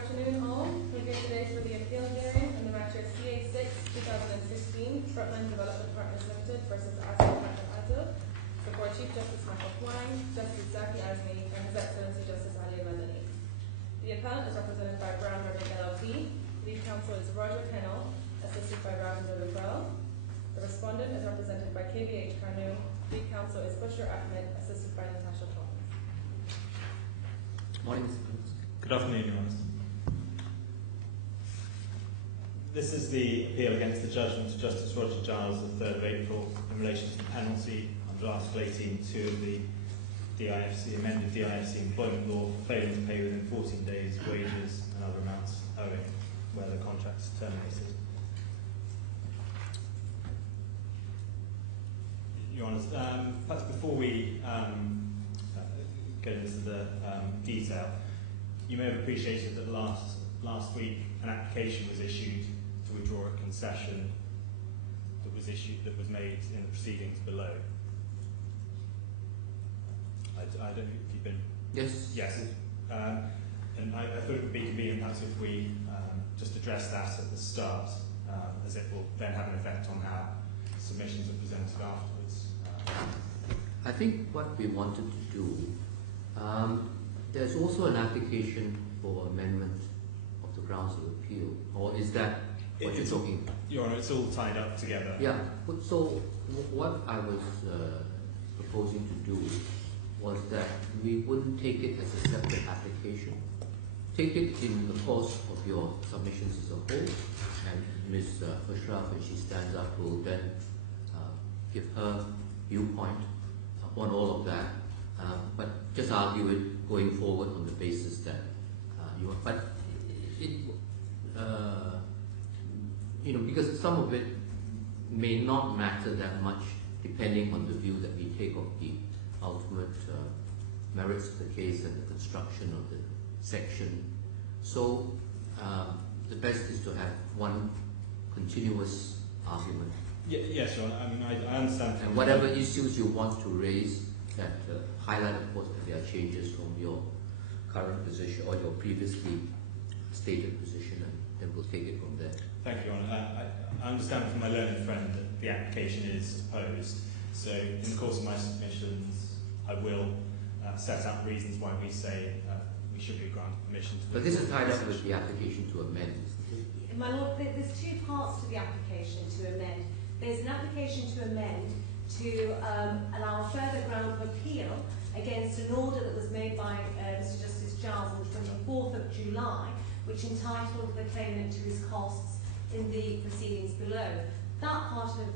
afternoon all. We're here today for the appeal hearing on the matter CA6 2016 Frontline Development Partners Limited versus Asif Adil before Chief Justice Hwang, Justice Zaki, Azmi, and His Excellency Justice Adil Madhani. The appellant is represented by Brown Ribbon LLP. Lead counsel is Roger Kennel, assisted by Ravindra Vikrel. The respondent is represented by KBH Kanu. Lead counsel is Bushra Ahmed, assisted by Natasha Thomas. Morning. Good afternoon, Your Honours. This is the appeal against the judgment of Justice Roger Giles of 3rd of April in relation to the penalty under Article 18.2 of the DIFC, amended DIFC employment law for failing to pay within 14 days wages and other amounts owing where the contract is terminated. Your Honours, perhaps before we get into the detail, you may have appreciated that last week an application was issued to withdraw a concession that was made in the proceedings below. I don't know if you've been... Yes. Yes. And I thought it would be convenient perhaps if we just address that at the start, as it will then have an effect on how submissions are presented afterwards. I think what we wanted to do, there's also an application for amendment of the grounds of appeal, or is that what you're talking about? Your Honour, it's all tied up together. Yeah, so what I was proposing to do was that we wouldn't take it as a separate application. Take it in the course of your submissions as a whole, and Ms. Bushra, when she stands up, will then give her viewpoint on all of that, but just argue it going forward on the basis that because some of it may not matter that much depending on the view that we take of the ultimate merits of the case and the construction of the section. So the best is to have one continuous argument. Yes, Your Honour. I mean, I understand. And whatever issues you want to raise that highlight, of course, that there are changes from your current position or your previously stated position, and then we'll take it from there. Thank you, Your Honour. I understand from my learned friend that the application is opposed. So in the course of my submissions, I will set out reasons why we say we should be granted permission to... But this is tied up with the application to amend. My Lord, there's two parts to the application to amend. There's an application to amend to allow a further ground of appeal against an order that was made by Mr. Justice Giles on the 24th of July, which entitled the claimant to his costs in the proceedings below. That part of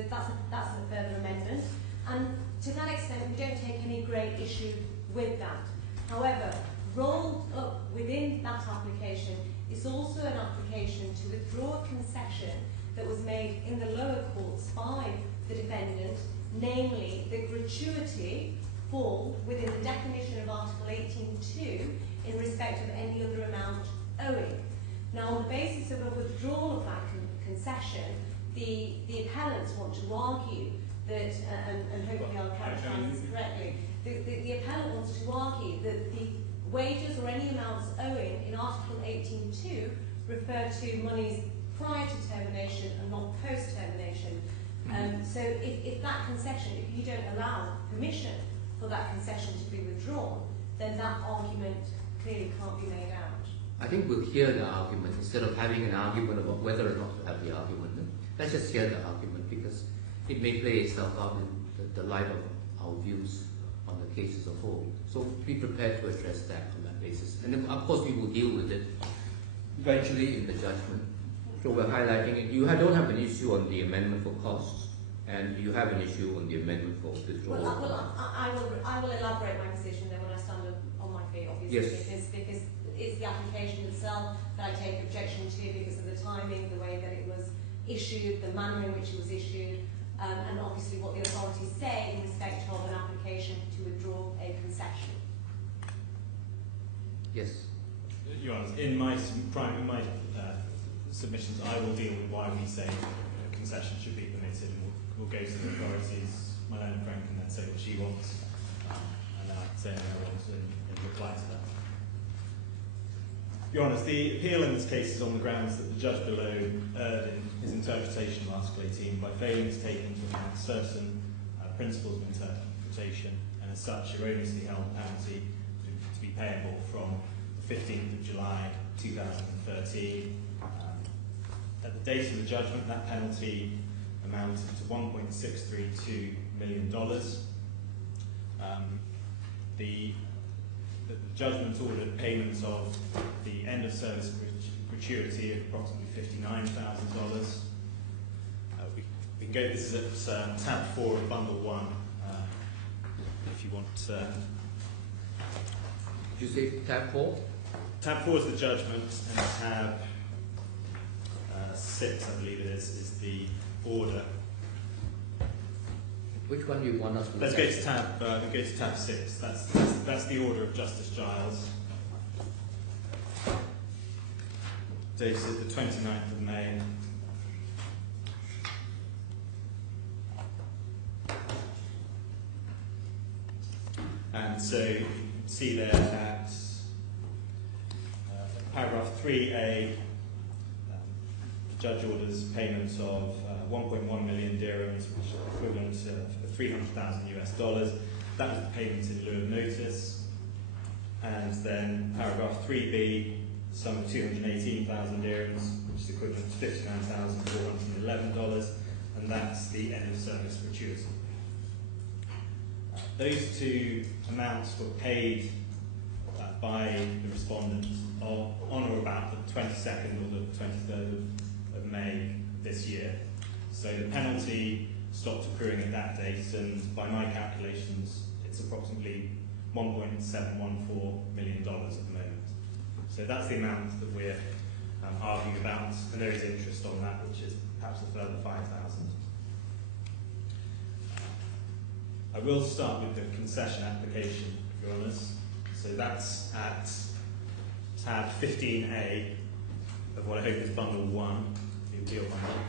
that's a further amendment, and to that extent we don't take any great issue with that. However, rolled up within that application is also an application to withdraw a concession that was made in the lower courts by the defendant, namely the gratuity fall within the definition of Article 18.2 in respect of any other amount owing. Now, on the basis of a withdrawal of that concession, the appellants want to argue that, and hopefully I'll characterise this correctly, the appellant wants to argue that the wages or any amounts owing in Article 18.2 refer to monies prior to termination and not post-termination. So if that concession, if you don't allow permission for that concession to be withdrawn, then that argument clearly can't be made out. I think we'll hear the argument instead of having an argument about whether or not to have the argument. Let's just hear the argument because it may play itself out in the light of our views on the case as a whole. So be prepared to address that on that basis. And then, of course, we will deal with it eventually in the judgment. So we're highlighting it. You don't have an issue on the amendment for costs, and you have an issue on the amendment for withdrawal. I will elaborate my position then when I stand up on my feet, obviously, yes. because it's the application itself that I take objection to because of the timing, the way that it was issued, the manner in which it was issued, and obviously what the authorities say in respect of an application to withdraw a concession. Yes. Your Honour, in my submissions, I will deal with why we say a concession should be permitted, and we'll go to the authorities. My learned friend can then say what she wants, and then I can say what I want in reply to that. Your Honours, the appeal in this case is on the grounds that the judge below erred in his interpretation of Article 18 by failing to take into account certain principles of interpretation, and as such erroneously held the penalty to be payable from the 15th of July 2013. At the date of the judgment, that penalty amounted to $1.632 million. The judgment ordered payments of the end of service gratuity of approximately $59,000. We can go, this is at tab 4 of bundle 1, if you want. Did you say tab 4? Tab 4 is the judgment, and tab 6, I believe it is the order. Which one do you want us to Let's go to tab 6. That's the order of Justice Giles, dated the 29th of May. And so you can see there at paragraph 3A, the judge orders payments of 1.1 million dirhams, which is equivalent to $300,000 US. That was the payment in lieu of notice. And then paragraph 3B, sum of 218,000 dirhams, which is equivalent to $59,411, and that's the end of service gratuity. Those two amounts were paid by the respondent on or about the 22nd or the 23rd of May this year. So the penalty stopped accruing at that date, and by my calculations, it's approximately $1.714 million at the moment. So that's the amount that we're arguing about, and there is interest on that, which is perhaps a further 5,000. I will start with the concession application, Your Honours. So that's at tab 15A of what I hope is bundle 1, the appeal bundle.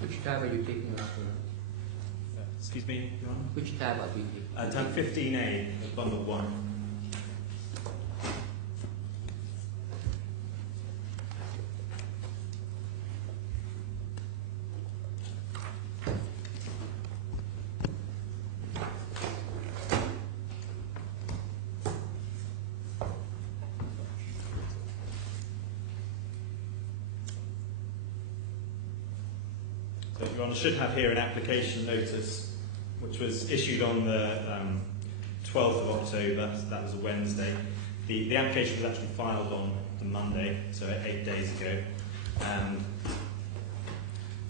Which tab are you taking us to? Excuse me, Your Honour? Which tab are we taking? Tab 15A of bundle 1. Your Honour should have here an application notice which was issued on the 12th of October, so that was a Wednesday. The application was actually filed on the Monday, so 8 days ago.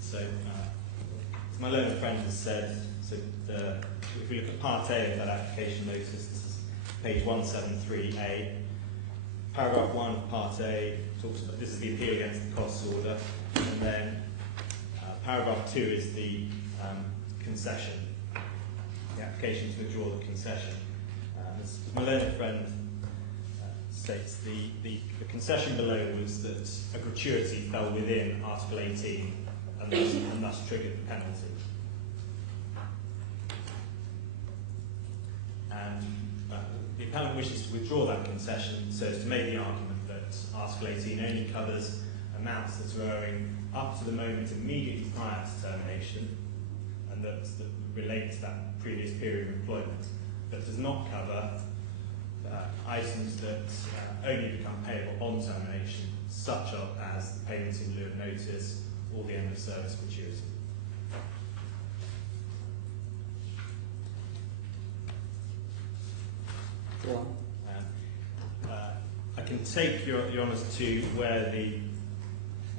So, as my learned friend has said, if we look at part A of that application notice, this is page 173A. Paragraph 1 of part A talks about, this is the appeal against the costs order, and then paragraph 2 is the concession, the application to withdraw the concession. As my learned friend states, the concession below was that a gratuity fell within Article 18 and thus triggered the penalty. And the appellant wishes to withdraw that concession so as to make the argument that Article 18 only covers amounts that are owing up to the moment immediately prior to termination, and that relate to that previous period of employment, but does not cover items that only become payable on termination, such as the payment in lieu of notice or the end of service gratuity. Go on. I can take your honours to where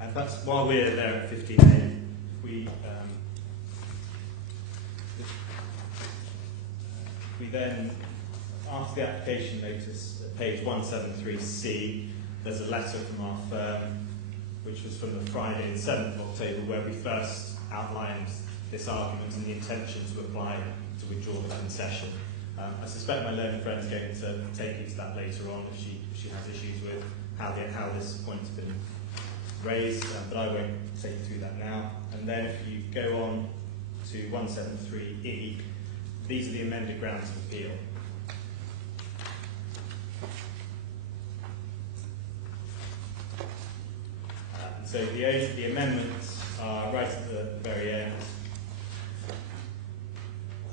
and that's while we're there at 15A, we then, after the application notice, at page 173C, there's a letter from our firm, which was from the Friday, the 7th of October, where we first outlined this argument and the intention to apply to withdraw the concession. I suspect my learned friend's going to take you to that later on if she has issues with how this point has been raised, but I won't take you through that now. And then if you go on to 173E, these are the amended grounds of appeal. So the amendments are right at the very end.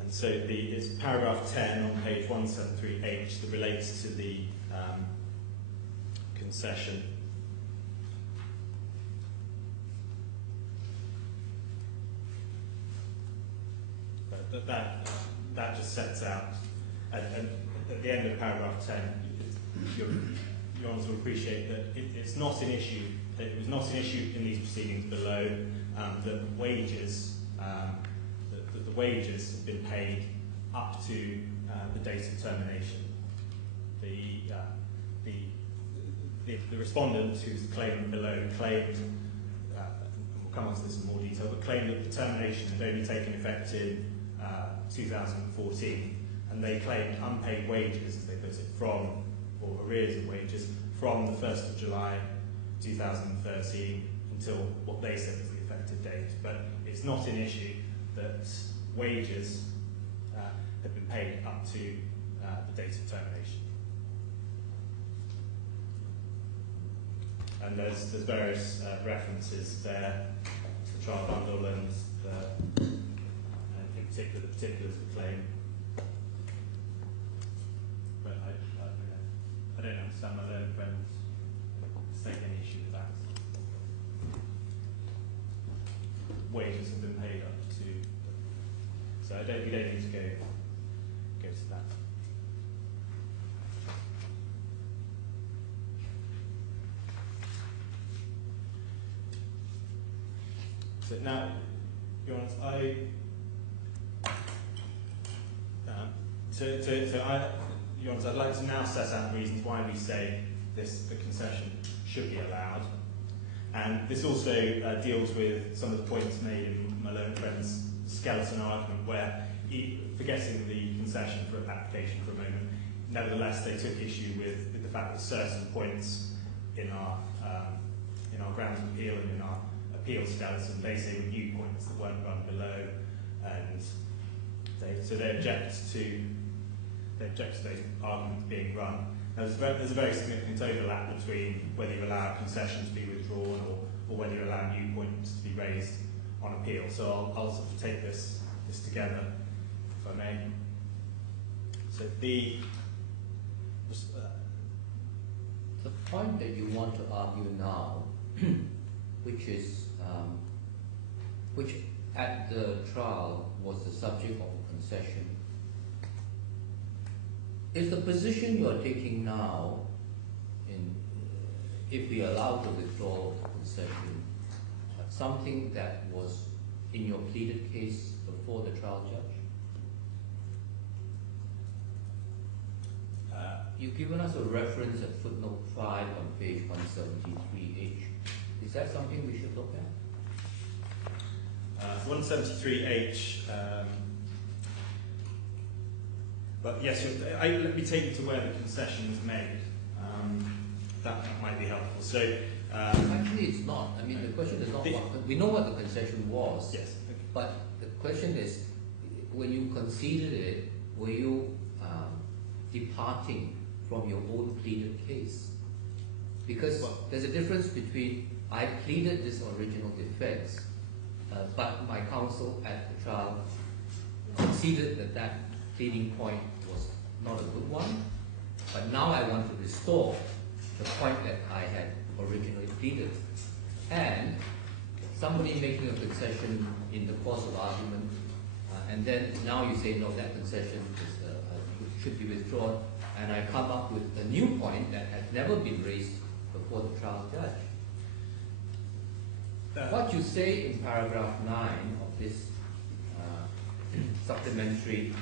And so it's paragraph 10 on page 173H that relates to the concession. But that just sets out, and at the end of paragraph 10, your Honours will appreciate that it's not an issue. It was not an issue in these proceedings below that wages the wages have been paid up to the date of termination. The respondent, who's the claimant below, claimed, and we'll come on to this in more detail, but claimed that the termination had only taken effect in 2014, and they claimed unpaid wages, as they put it, or arrears of wages, from the 1st of July 2013 until what they said was the effective date. But it's not an issue that wages have been paid up to the date of termination. And there's various references there to the trial bundle and in particular the particulars of the claim. But I don't understand my learned friends take any issue with that. Wages have been paid up to, so we don't need to go to that. So now, Your Honours, Your Honours, I'd like to now set out the reasons why we say the concession should be allowed. And this also deals with some of the points made in my learned friend's skeleton argument, where, forgetting the concession for application for a moment, nevertheless they took issue with the fact that certain points in our grounds of appeal and in our appeal skeleton, they say were new points that weren't run below, and they object to those arguments being run. Now, there's a very significant overlap between whether you allow a concession to be withdrawn or whether you allow new points to be raised on appeal. So I'll sort of take this together, if I may. So the point that you want to argue now, which at the trial was the subject of a concession, is the position you are taking now, if we allow the withdrawal of the concession, something that was in your pleaded case before the trial judge? You've given us a reference at footnote 5 on page 173H. Is that something we should look at? 173H. But yes, let me take you to where the concession was made. That might be helpful. So actually, it's not. I mean, the question is not we know what the concession was. Yes. Okay. But the question is, when you conceded it, were you departing from your own pleaded case? Because there's a difference between I pleaded this original defense, but my counsel at the trial conceded that pleading point was not a good one, but now I want to restore the point that I had originally pleaded. And somebody making a concession in the course of argument, and then now you say, no, that concession should be withdrawn, and I come up with a new point that had never been raised before the trial judge. What you say in paragraph 9 of this supplementary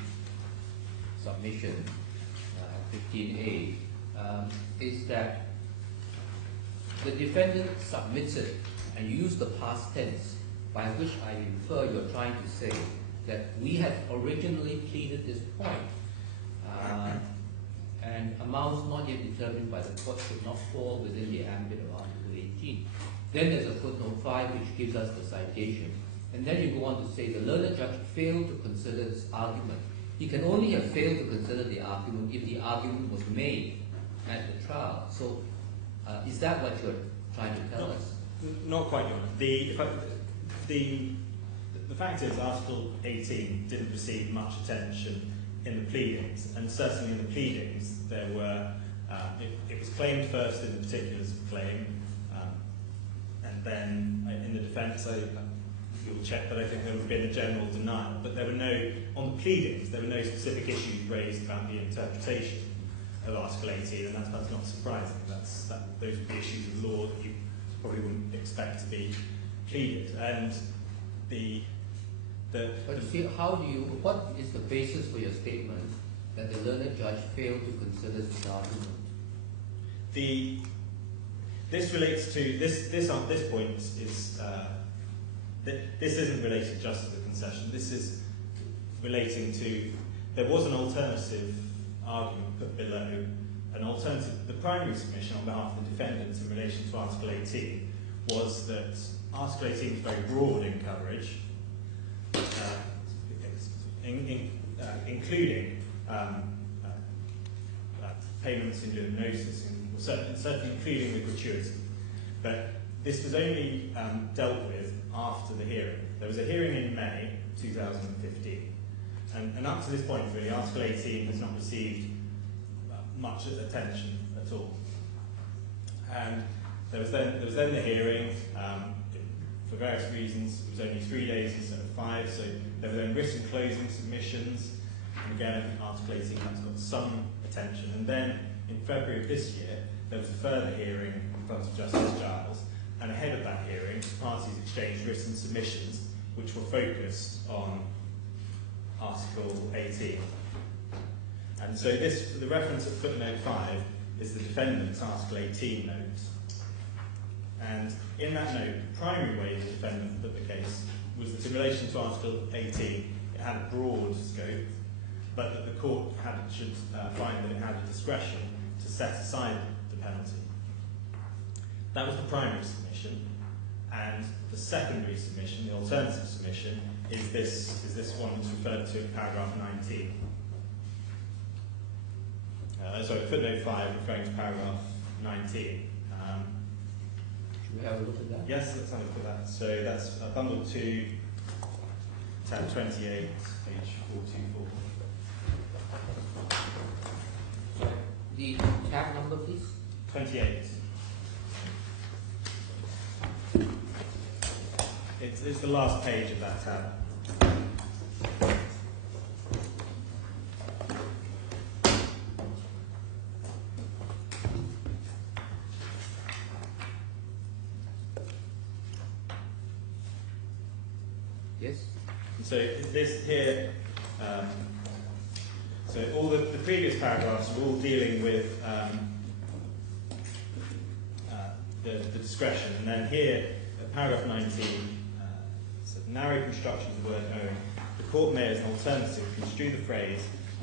submission at 15A is that the defendant submitted, and you use the past tense, by which I infer you're trying to say that we had originally pleaded this point, and amounts not yet determined by the court should not fall within the ambit of Article 18. Then there's a footnote 5 which gives us the citation. And then you go on to say the learned judge failed to consider this argument. He can only have failed to consider the argument if the argument was made at the trial. So is that what you're trying to tell us? Not quite, Your Honour. The fact is Article 18 didn't receive much attention in the pleadings, and certainly in the pleadings there were, it was claimed first in the particulars of claim, and then in the defence, you'll check, but I think there would have been a general denial. But there were no, on the pleadings, there were no specific issues raised about the interpretation of Article 18, and that's not surprising. Those are the issues of law that you probably wouldn't expect to be pleaded. And But see, what is the basis for your statement that the learned judge failed to consider this argument? This relates to, this point is, this isn't related just to the concession. This is relating to, there was an alternative argument put below, the primary submission on behalf of the defendants in relation to Article 18 was that Article 18 is very broad in coverage, including payments in lieu of notice, certainly including the gratuity. But this was only dealt with after the hearing. There was a hearing in May 2015, and up to this point, really, Article 18 has not received much attention at all. And there was then the hearing. For various reasons, it was only 3 days instead of 5, so there were then written closing submissions, and again, I think Article 18 has got some attention. And then, in February of this year, there was a further hearing in front of Justice Giles, and ahead of that hearing, parties exchanged written submissions, which were focused on Article 18. And so the reference at footnote 5 is the defendant's Article 18 note. And in that note, the primary way the defendant put the case was that in relation to Article 18, it had a broad scope, but that the court should find that it had a discretion to set aside the penalty. That was the primary submission, and the secondary submission, the alternative submission, is this one that's referred to in paragraph 19. Sorry, footnote 5, referring to paragraph 19. Should we have a look at that? Yes, let's have a look at that. So that's bundle 2, tab 28, page 424. The tab number, please? 28. It's the last page of that tab. Yes. So this here, so all the previous paragraphs are all dealing with the discretion, and then here, paragraph 19, it's a narrow construction of the word owing. The court may, as an alternative, construe the phrase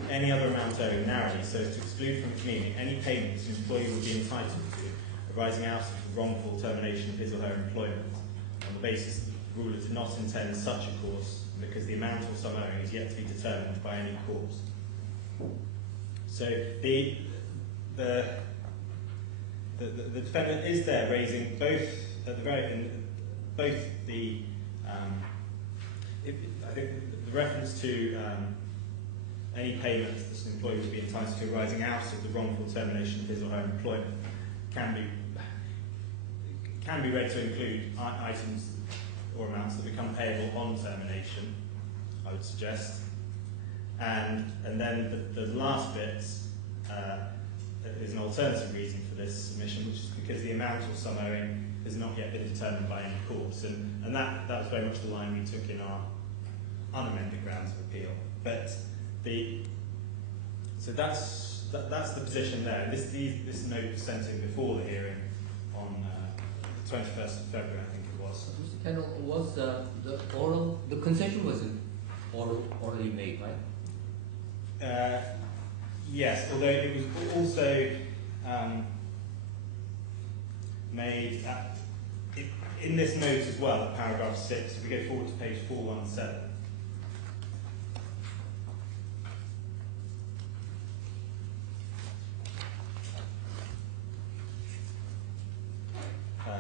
any other amount owing narrowly so as to exclude from its meaning any payments an employee would be entitled to arising out of the wrongful termination of his or her employment on the basis that the ruler did not intend such a course, because the amount or sum owing is yet to be determined by any court. So the defendant is there raising both at the very end, both the I think the reference to any payment that an employee would be entitled to arising out of the wrongful termination of his or her employment can be read to include items or amounts that become payable on termination, I would suggest. And then the last bit is an alternative reason for this submission, which is because the amount or sum owing has not yet been determined by any courts, and that was very much the line we took in our unamended grounds of appeal. But so that's the position there. This note was sent in before the hearing on the 21st of February, I think it was. Mr. Kendall, was the concession wasn't orally made, right? Yes, although it was also made in this note as well, at paragraph 6. If we go forward to page 417.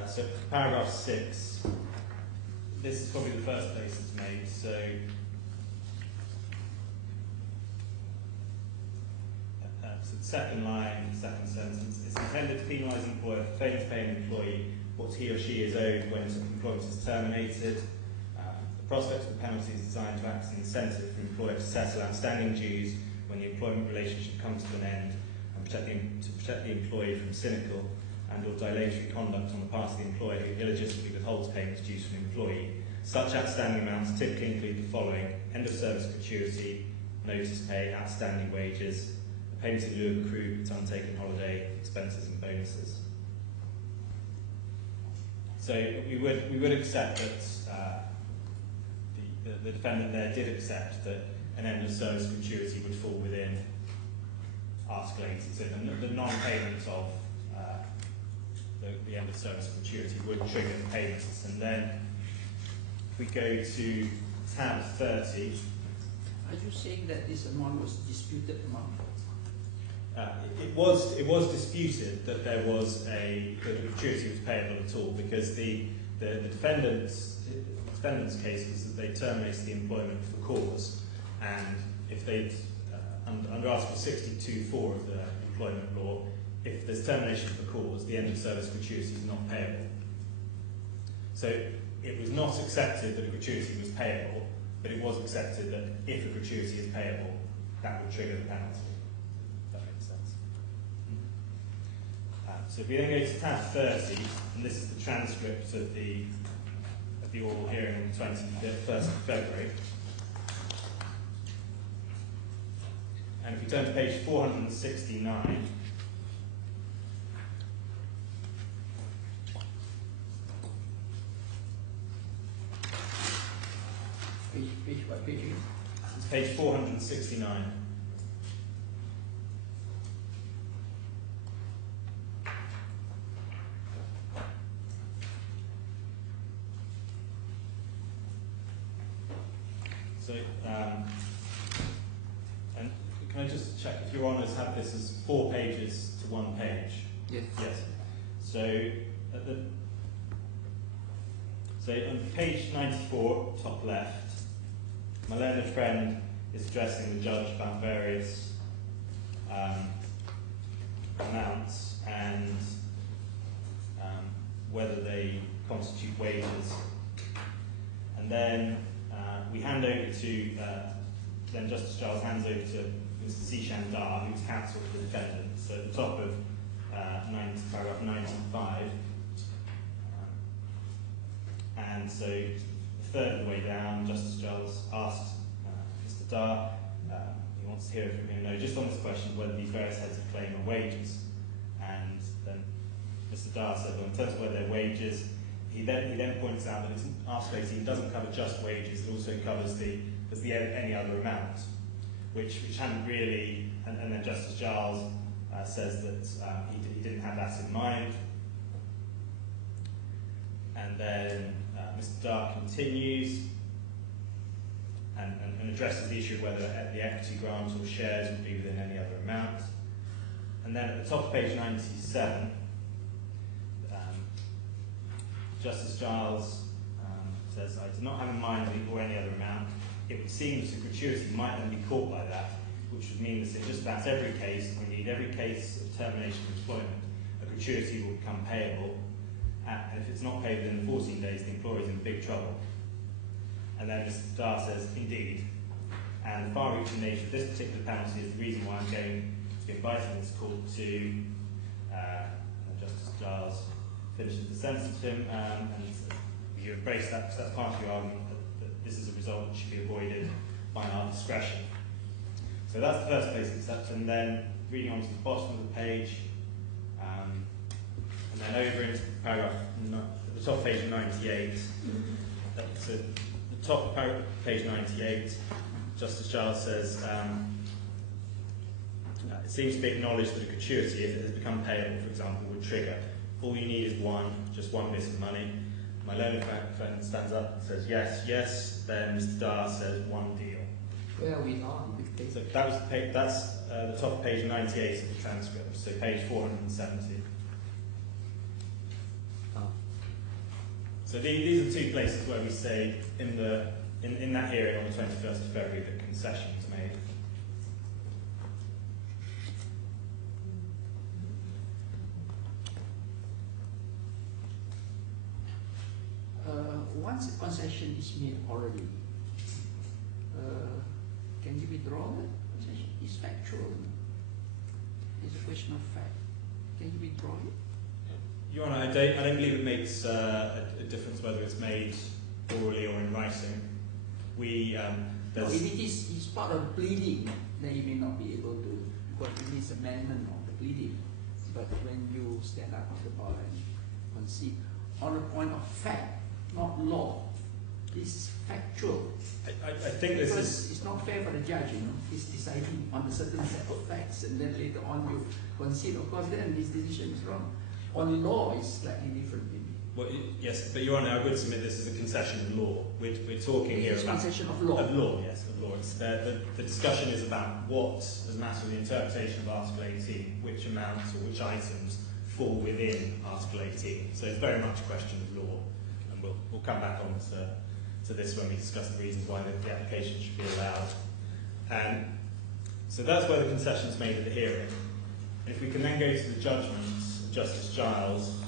So paragraph 6, this is probably the first place it's made. So the second line, second sentence, it's intended to penalise an employer for failing to pay an employee what he or she is owed when employment is terminated. The prospect of the penalty is designed to act as an incentive for the employer to settle outstanding dues when the employment relationship comes to an end, and to protect the employee from cynical and or dilatory conduct on the part of the employer who illegitimately withholds payments due to an employee. Such outstanding amounts typically include the following: end of service gratuity, notice pay, outstanding wages, payments in lieu of accrued but untaken holiday, expenses and bonuses. So we would accept that the defendant there did accept that an end of service gratuity would fall within Article 80. So the non-payment of the end of service gratuity would trigger the payments. And then if we go to tab 30. Are you saying that this amount was disputed amount? It was disputed that there was that a gratuity was payable at all, because the defendant's case was that they terminated the employment for cause, and if they under Article 62(4) of the employment law, if there's termination for cause, the end of service gratuity is not payable. So it was not accepted that a gratuity was payable, but it was accepted that if a gratuity is payable, that would trigger the penalty. So if we then go to tab 30, and this is the transcript of the oral hearing on the 21st of February. And if we turn to page 469, What page? It's page 469. So, and can I just check if your honours have this as 4 pages to 1 page? Yes. Yes. So, on page 94, top left, my learned friend is addressing the judge about various amounts and whether they constitute wages. And then we hand over to, then Justice Giles hands over to Mr. Sishan Dar, who's counsel for the defendant. So at the top of paragraph 95, and so a third of the way down, Justice Giles asked Mr. Dar, he wants to hear from him, no, just on this question of whether these various heads of claim are wages. And then Mr. Dar said, well, in terms of whether they're wages, he then points out that Article 18 doesn't cover just wages, it also covers any other amount, which hadn't really, and then Justice Giles says that he didn't have that in mind. And then Mr. Dar continues and addresses the issue of whether the equity grant or shares would be within any other amount. And then at the top of page 97, Justice Giles says, I do not have in mind or any other amount. It would seem that a gratuity might then be caught by that, which would mean that in just about every case, indeed every case of termination of employment, a gratuity will become payable. And if it's not paid within the 14 days, the employer is in big trouble. And then Mr. Dar says, indeed. And the far-reaching nature of this particular penalty is the reason why I'm going to be inviting this court to Justice Giles finishes the sentence to him, and you embrace that, because that's part of your argument that this is a result that should be avoided by our discretion. So that's the first place accept, and then reading on to the bottom of the page, and then over into paragraph, at the top of page 98. So the top of page 98, Justice Giles says, It seems to be acknowledged that a gratuity, if it has become payable, for example, would trigger. All you need is just one bit of money. My learned friend stands up and says, yes, yes. Then Mr. Dar says, one deal. Where we are? Which page? So that's the top of page 98 of the transcript, so page 470. Oh. So these are two places where we say in that hearing on the 21st of February that concessions made. Once a concession is made already, can you withdraw that concession? It's factual. It's a question of fact. Can you withdraw it? Your Honour, I don't believe it makes a difference whether it's made orally or in writing. No, if it is part of pleading, then you may not be able to, because it needs amendment of the pleading. But when you stand up on the bar and concede, on a point of fact, not law, it's factual. I think this because it's not fair for the judge, he's deciding on a certain set of facts and then later on you concede, of course then his decision is wrong. On law it's slightly different maybe. Well, yes, but Your Honour, I would submit this as a concession of law. We're talking here about... concession of law. Of law, yes, of law. The discussion is about what, as a matter of the interpretation of Article 18, which amounts or which items fall within Article 18. So it's very much a question of law. And we'll come back on to this when we discuss the reasons why the application should be allowed. So that's where the concession is made at the hearing. If we can then go to the judgment of Justice Giles,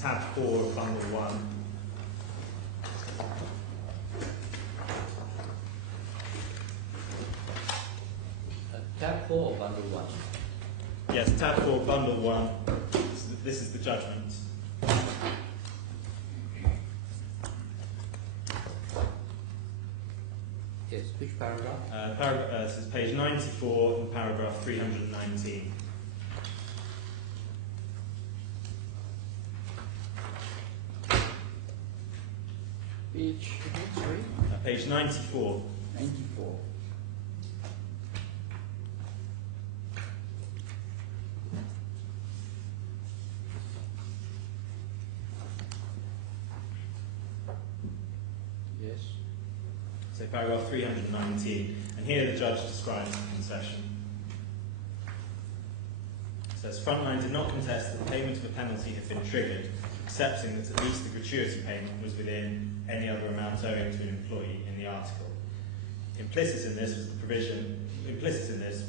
tab 4 of bundle 1. Tab 4 of bundle 1. Yes, tab 4 bundle 1. So this is the judgment. Yes, which paragraph? This is page 94 and paragraph 319. Page, sorry? Page 94. 94. Yes. So paragraph 319. And here the judge describes the concession. It says, Frontline did not contest that the payment of a penalty had been triggered, accepting that at least the gratuity payment was within any other amount owing to an employee in the article. Implicit in this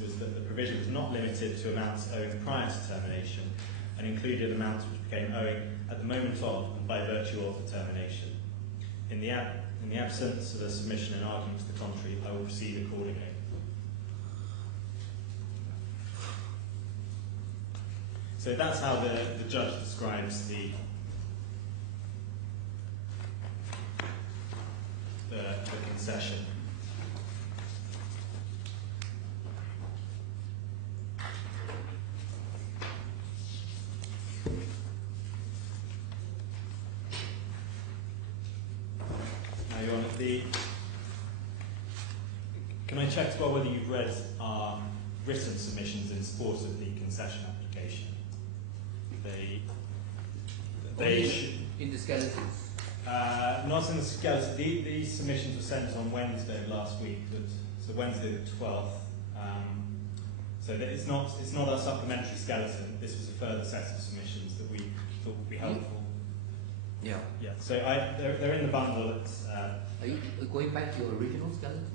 was that the provision was not limited to amounts owing prior to termination and included amounts which became owing at the moment of and by virtue of the termination. In the absence of a submission and argument to the contrary, I will proceed accordingly. So that's how the judge describes the concession. Now you're on can I check as well whether you've read our written submissions in support of the concession application? In the skeletons. Not in the skeleton. These submissions were sent on Wednesday of last week, so Wednesday the 12th. So that it's not a supplementary skeleton. This was a further set of submissions that we thought would be helpful. Yeah. Yeah. So they're in the bundle. Are you going back to your original skeleton?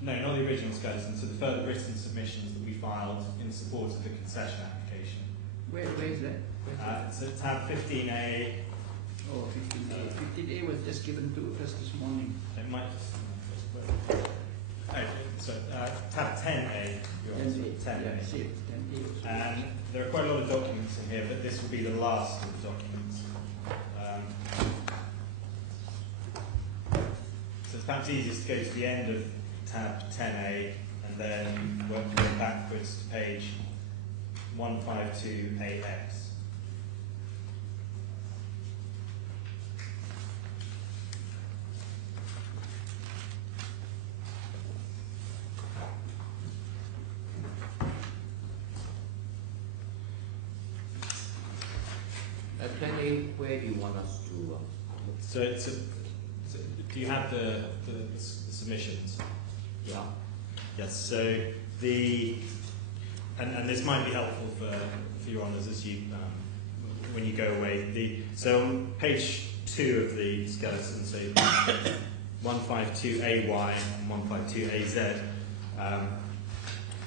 No, not the original skeleton. So the further written submissions that we filed in support of the concession application. Where is that? It's at tab 15A. Oh, 15A. 15A was just given to us this morning. It might just... so tab 10A. 10A. 10A. And there are quite a lot of documents in here, but this will be the last of the documents. So it's perhaps easiest to go to the end of tab 10A and then work your way backwards to page 152AX. At Plan A, where do you want us to? So do you have the submissions? Yeah. Yes. So and this might be helpful for your honours as you when you go away. So on page 2 of the skeleton, so 152AY and 152AZ,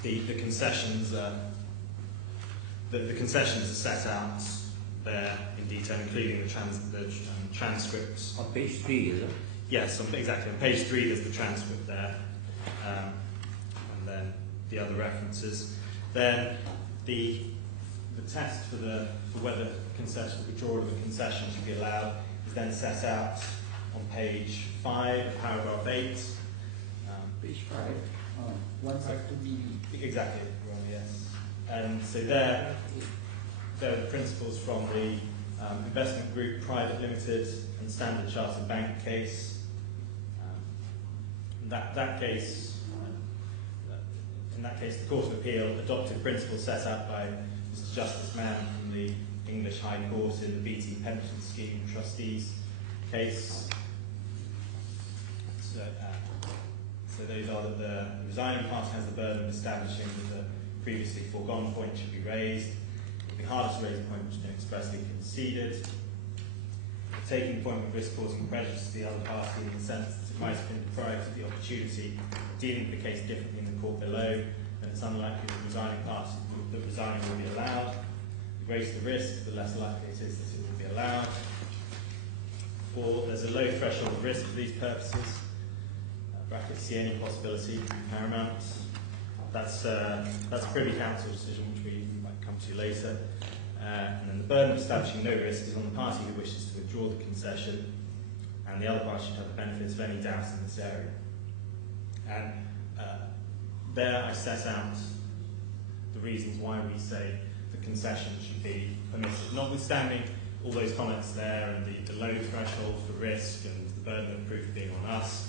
the concessions the concessions are set out there in detail, including the transcripts. On page 3, is it? Yes, exactly. On page 3, there's the transcript there, and then the other references. Then the test for whether withdrawal of a concession should be allowed is then set out on page 5, paragraph 8. Page 5. 152B. Exactly. Well, yes. And so there are the principles from the Investment Group Private Limited and Standard Chartered Bank case. In that case, the Court of Appeal adopted principles set out by H.E.Justice man from the English High Court in the BT Pension Scheme Trustees case. So those are that the resigning party has the burden of establishing that the previously foregone point should be raised. It would be harder to raise a point which has been expressly conceded. The taking point would risk causing prejudice to the other party in the sense that it might have been deprived of the opportunity of dealing with the case differently in the court below, and it's unlikely that the resigning will be allowed. The greater the risk, the less likely it is that it will be allowed. Or there's a low threshold of risk for these purposes. Brackets see any possibility paramount. That's Privy Council decision, which we might come to later. And then the burden of establishing no risk is on the party who wishes to withdraw the concession, and the other party should have the benefits of any doubt in this area. And there I set out the reasons why we say the concession should be permitted, notwithstanding all those comments there and the low threshold for risk and the burden of proof being on us.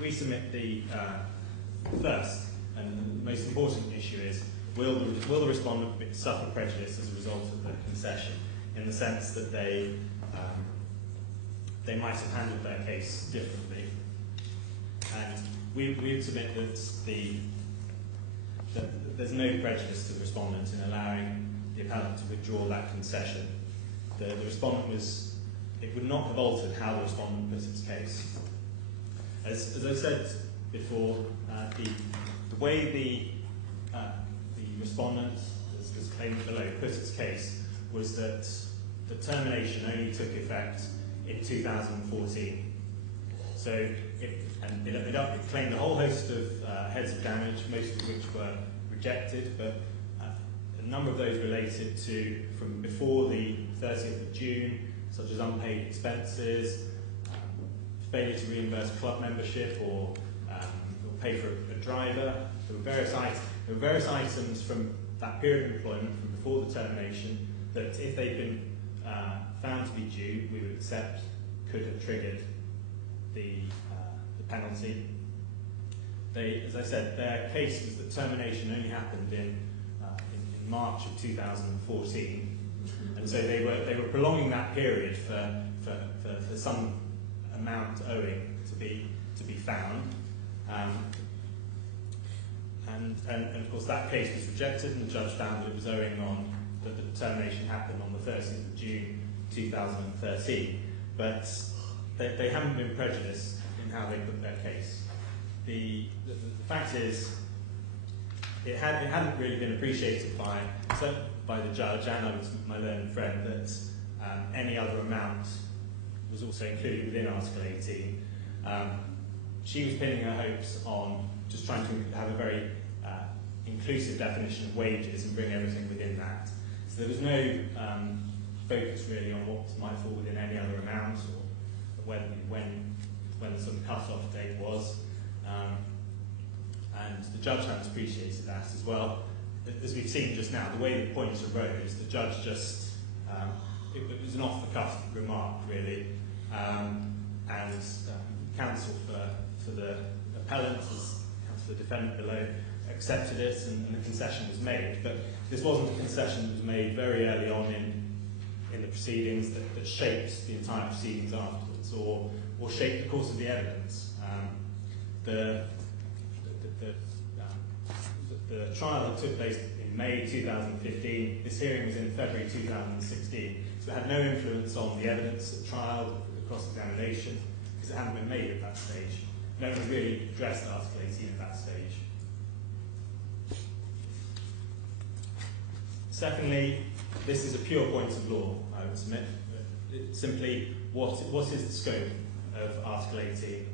We submit the first and most important issue is will the respondent suffer prejudice as a result of the concession, in the sense that they might have handled their case differently, and we would submit that there's no prejudice to the respondent in allowing the appellant to withdraw that concession. The respondent it would not have altered how the respondent puts its case. As I said before, the way the respondent, as claimed below, put its case was that the termination only took effect in 2014. So it claimed a whole host of heads of damage, most of which were rejected, but a number of those related to from before the 30th of June, such as unpaid expenses, failure to reimburse club membership or pay for a driver. There were various items from that period of employment from before the termination that, if they'd been found to be due, we would accept could have triggered the penalty. As I said, their case was that termination only happened in March of 2014, and so they were prolonging that period for some amount owing to be found, and of course that case was rejected, and the judge found that it was owing on that the termination happened on the 30th of June 2013, but they haven't been prejudiced in how they put their case. The fact is, it hadn't really been appreciated by the judge and my learned friend that any other amount was also included within Article 18. She was pinning her hopes on just trying to have a very inclusive definition of wages and bring everything within that. So there was no focus really on what might fall within any other amount or when the sort of cut-off date was. And the judge hadn't appreciated that as well. As we've seen just now, the way the points arose, the judge just, it was an off-the-cuff remark really, and counsel for the appellant, as counsel for the defendant below, accepted it and the concession was made. But this wasn't a concession that was made very early on in the proceedings that shaped the entire proceedings afterwards, or shaped the course of the evidence. The trial that took place in May 2015, this hearing was in February 2016, so it had no influence on the evidence at trial, the cross-examination, because it hadn't been made at that stage. No one really addressed Article 18 at that stage. Secondly, this is a pure point of law, I would submit. It's simply, what is the scope of Article 18?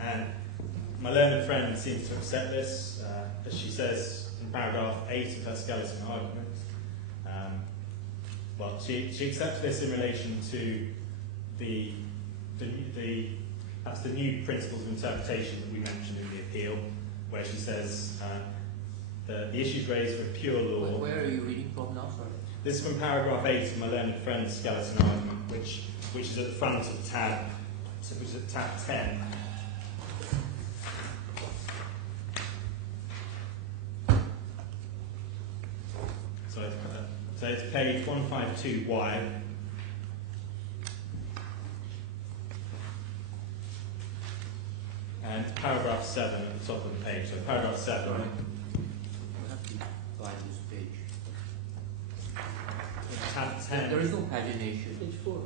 And my learned friend seems to accept this, as she says in paragraph 8 of her skeleton argument. Well, she accepts this in relation to perhaps the new principles of interpretation that we mentioned in the appeal, where she says the issues raised were pure law. Where are you reading from now? Sorry. This is from paragraph 8 of my learned friend's skeleton argument, which is at the front of tab 10. So it's page 152Y. And paragraph 7 at the top of the page. So paragraph 7. Right. We'll have to find this page. Tab 10. There is no pagination. Page 4.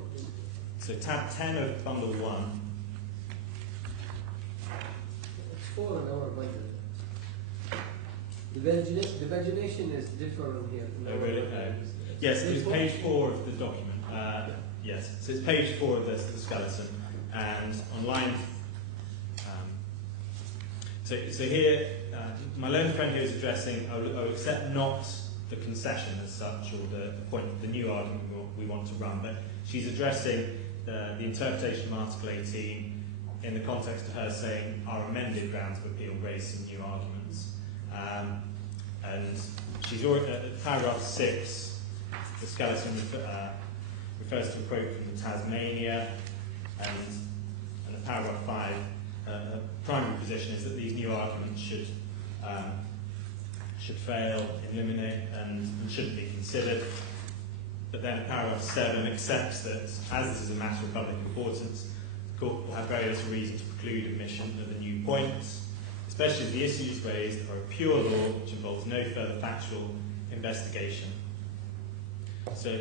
So tab 10 of bundle 1. It's 4 on our budget. The pagination is different here. Oh, really? Yes, it's page 4 of the document. Yes, so it's page 4 of the skeleton. And on line... So here, my learned friend here is addressing, I would accept not the concession as such, or the new argument we want to run, but she's addressing the interpretation of Article 18 in the context of her saying our amended grounds of appeal raised some new arguments. And she's already, paragraph 6, the skeleton refers to a quote from the Tasmania, and the paragraph 5, her primary position is that these new arguments should fail, eliminate, and shouldn't be considered. But then paragraph 7 accepts that, as this is a matter of public importance, the court will have very little reason to preclude admission of the new points, especially as the issues raised are a pure law which involves no further factual investigation. So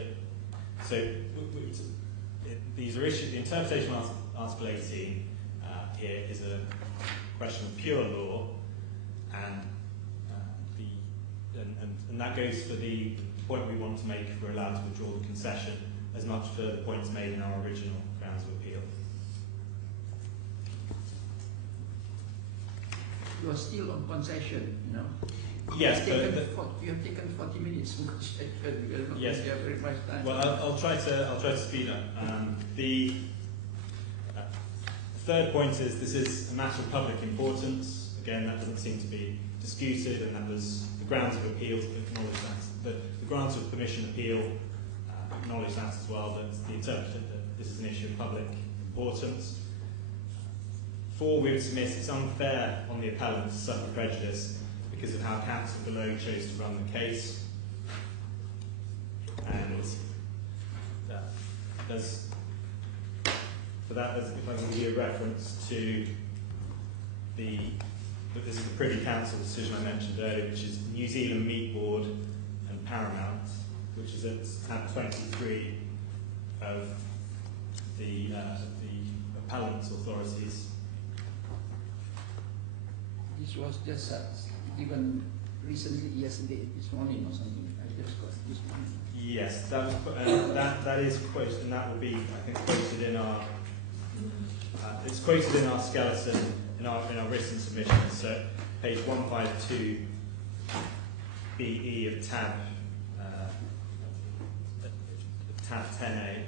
these are issues. The interpretation of Article 18 here is a question of pure law, and that goes for the point we want to make if we're allowed to withdraw the concession, as much for the points made in our original grounds of appeal. You are still on concession, you know. Yes, you have taken 40 minutes on concession. We are not yes. have very much time. Well, I'll try to speed up. The third point is this is a matter of public importance. Again, that doesn't seem to be disputed, and that was the grounds of appeal to acknowledge that. The grounds of permission appeal acknowledge that as well, that the interpreter that this is an issue of public importance. 4, we would submit it's unfair on the appellant to suffer prejudice because of how counsel below chose to run the case. And for that, if I can give you a reference to this is the Privy Council decision I mentioned earlier, which is New Zealand Meat Board and Paramount, which is at tab 23 of the appellant's authorities. This was just given recently, yesterday, this morning or something. I just got this morning. Yes, that is quoted, and that will be, I think, quoted in our. It's quoted in our skeleton in our written submissions. So page 152 BE of tab 10A.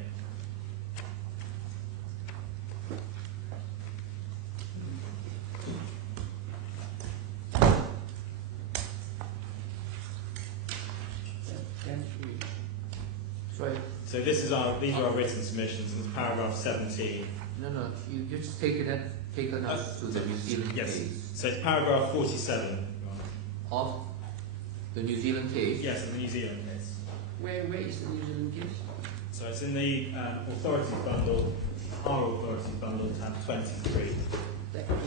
So these are our written submissions, and it's paragraph 17. No, you just taken us to the New Zealand yes. case. So it's paragraph 47, Your of the New Zealand case? Yes, the New Zealand case. Where is the New Zealand case? So it's in the authority bundle, our authority bundle, tab 23. Tab 23.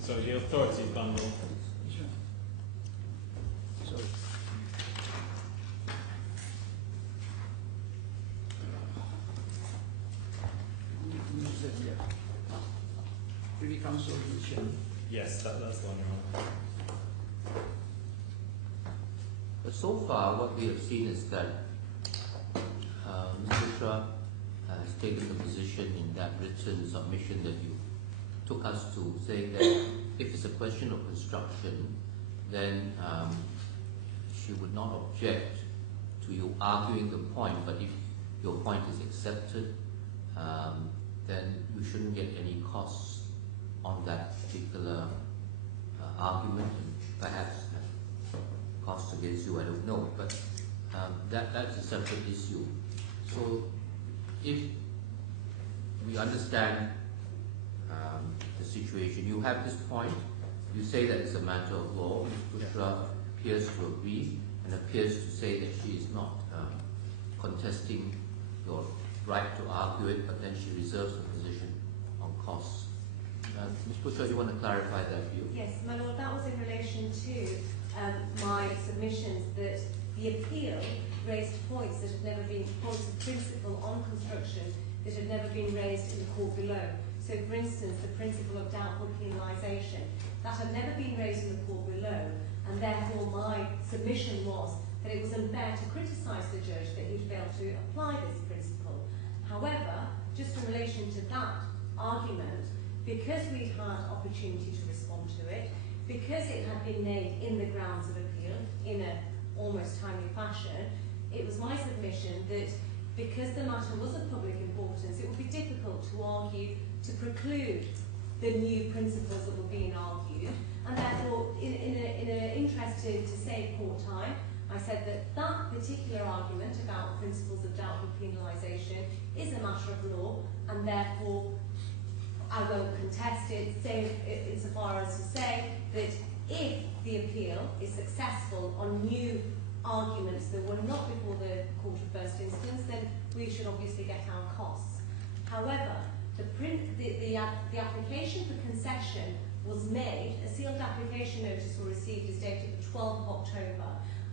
So the authority bundle. So, Privy Council decision. Yes, that's the one you're on. But so far, what we have seen is that Mr. Shah has taken the position in that written submission that you took us to, saying that if it's a question of construction, then she would not object to you arguing the point, but if your point is accepted, then you shouldn't get any costs on that particular argument, and perhaps costs against you, I don't know, but that's a separate issue. So if we understand the situation, you have this point, you say that it's a matter of law, Ms. Bushra appears to agree and appears to say that she is not contesting your right to argue it, but then she reserves her position on costs. Ms. Bushra, do you want to clarify that view? Yes, my lord, that was in relation to my submissions that the appeal raised points that had never been, points of principle on construction that had never been raised in the court below. So, for instance, the principle of doubtful penalisation, that had never been raised in the court below, and therefore my submission was that it was unfair to criticise the judge that he'd failed to apply this principle. However, just in relation to that argument, because we'd had opportunity to respond to it, because it had been made in the grounds of appeal in an almost timely fashion, it was my submission that because the matter was of public importance, it would be difficult to argue to preclude the new principles that were being argued, and therefore, in an interest to save court time, I said that that particular argument about principles of doubtful penalisation is a matter of law, and therefore I won't contest it, insofar as to say that if the appeal is successful on new arguments that were not before the court of first instance, then we should obviously get our costs. However, the application for concession was made, a sealed application notice was received is dated the 12th of October.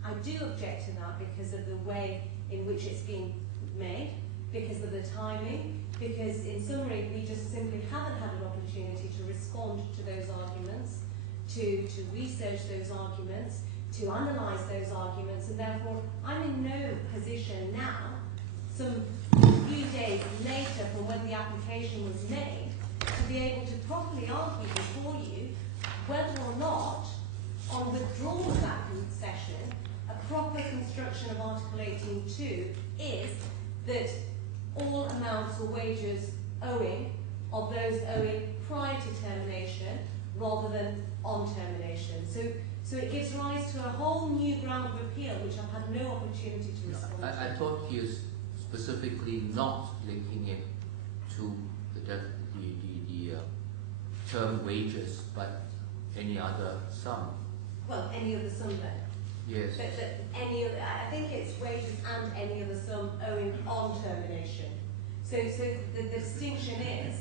I do object to that because of the way in which it's been made, because of the timing, because in summary we just simply haven't had an opportunity to respond to those arguments, to research those arguments, to analyse those arguments, and therefore I'm in no position now, some few days later from when the application was made, to be able to properly argue before you whether or not, on withdrawal of that concession, a proper construction of Article 18.2 is that all amounts or wages owing of those owing prior to termination rather than on termination. So it gives rise to a whole new ground of appeal which I've had no opportunity to respond to. I thought he is specifically not linking it to the term wages, but any other sum. Well, any other sum then. Yes. But any other, I think it's wages and any other sum owing on termination. So the distinction is.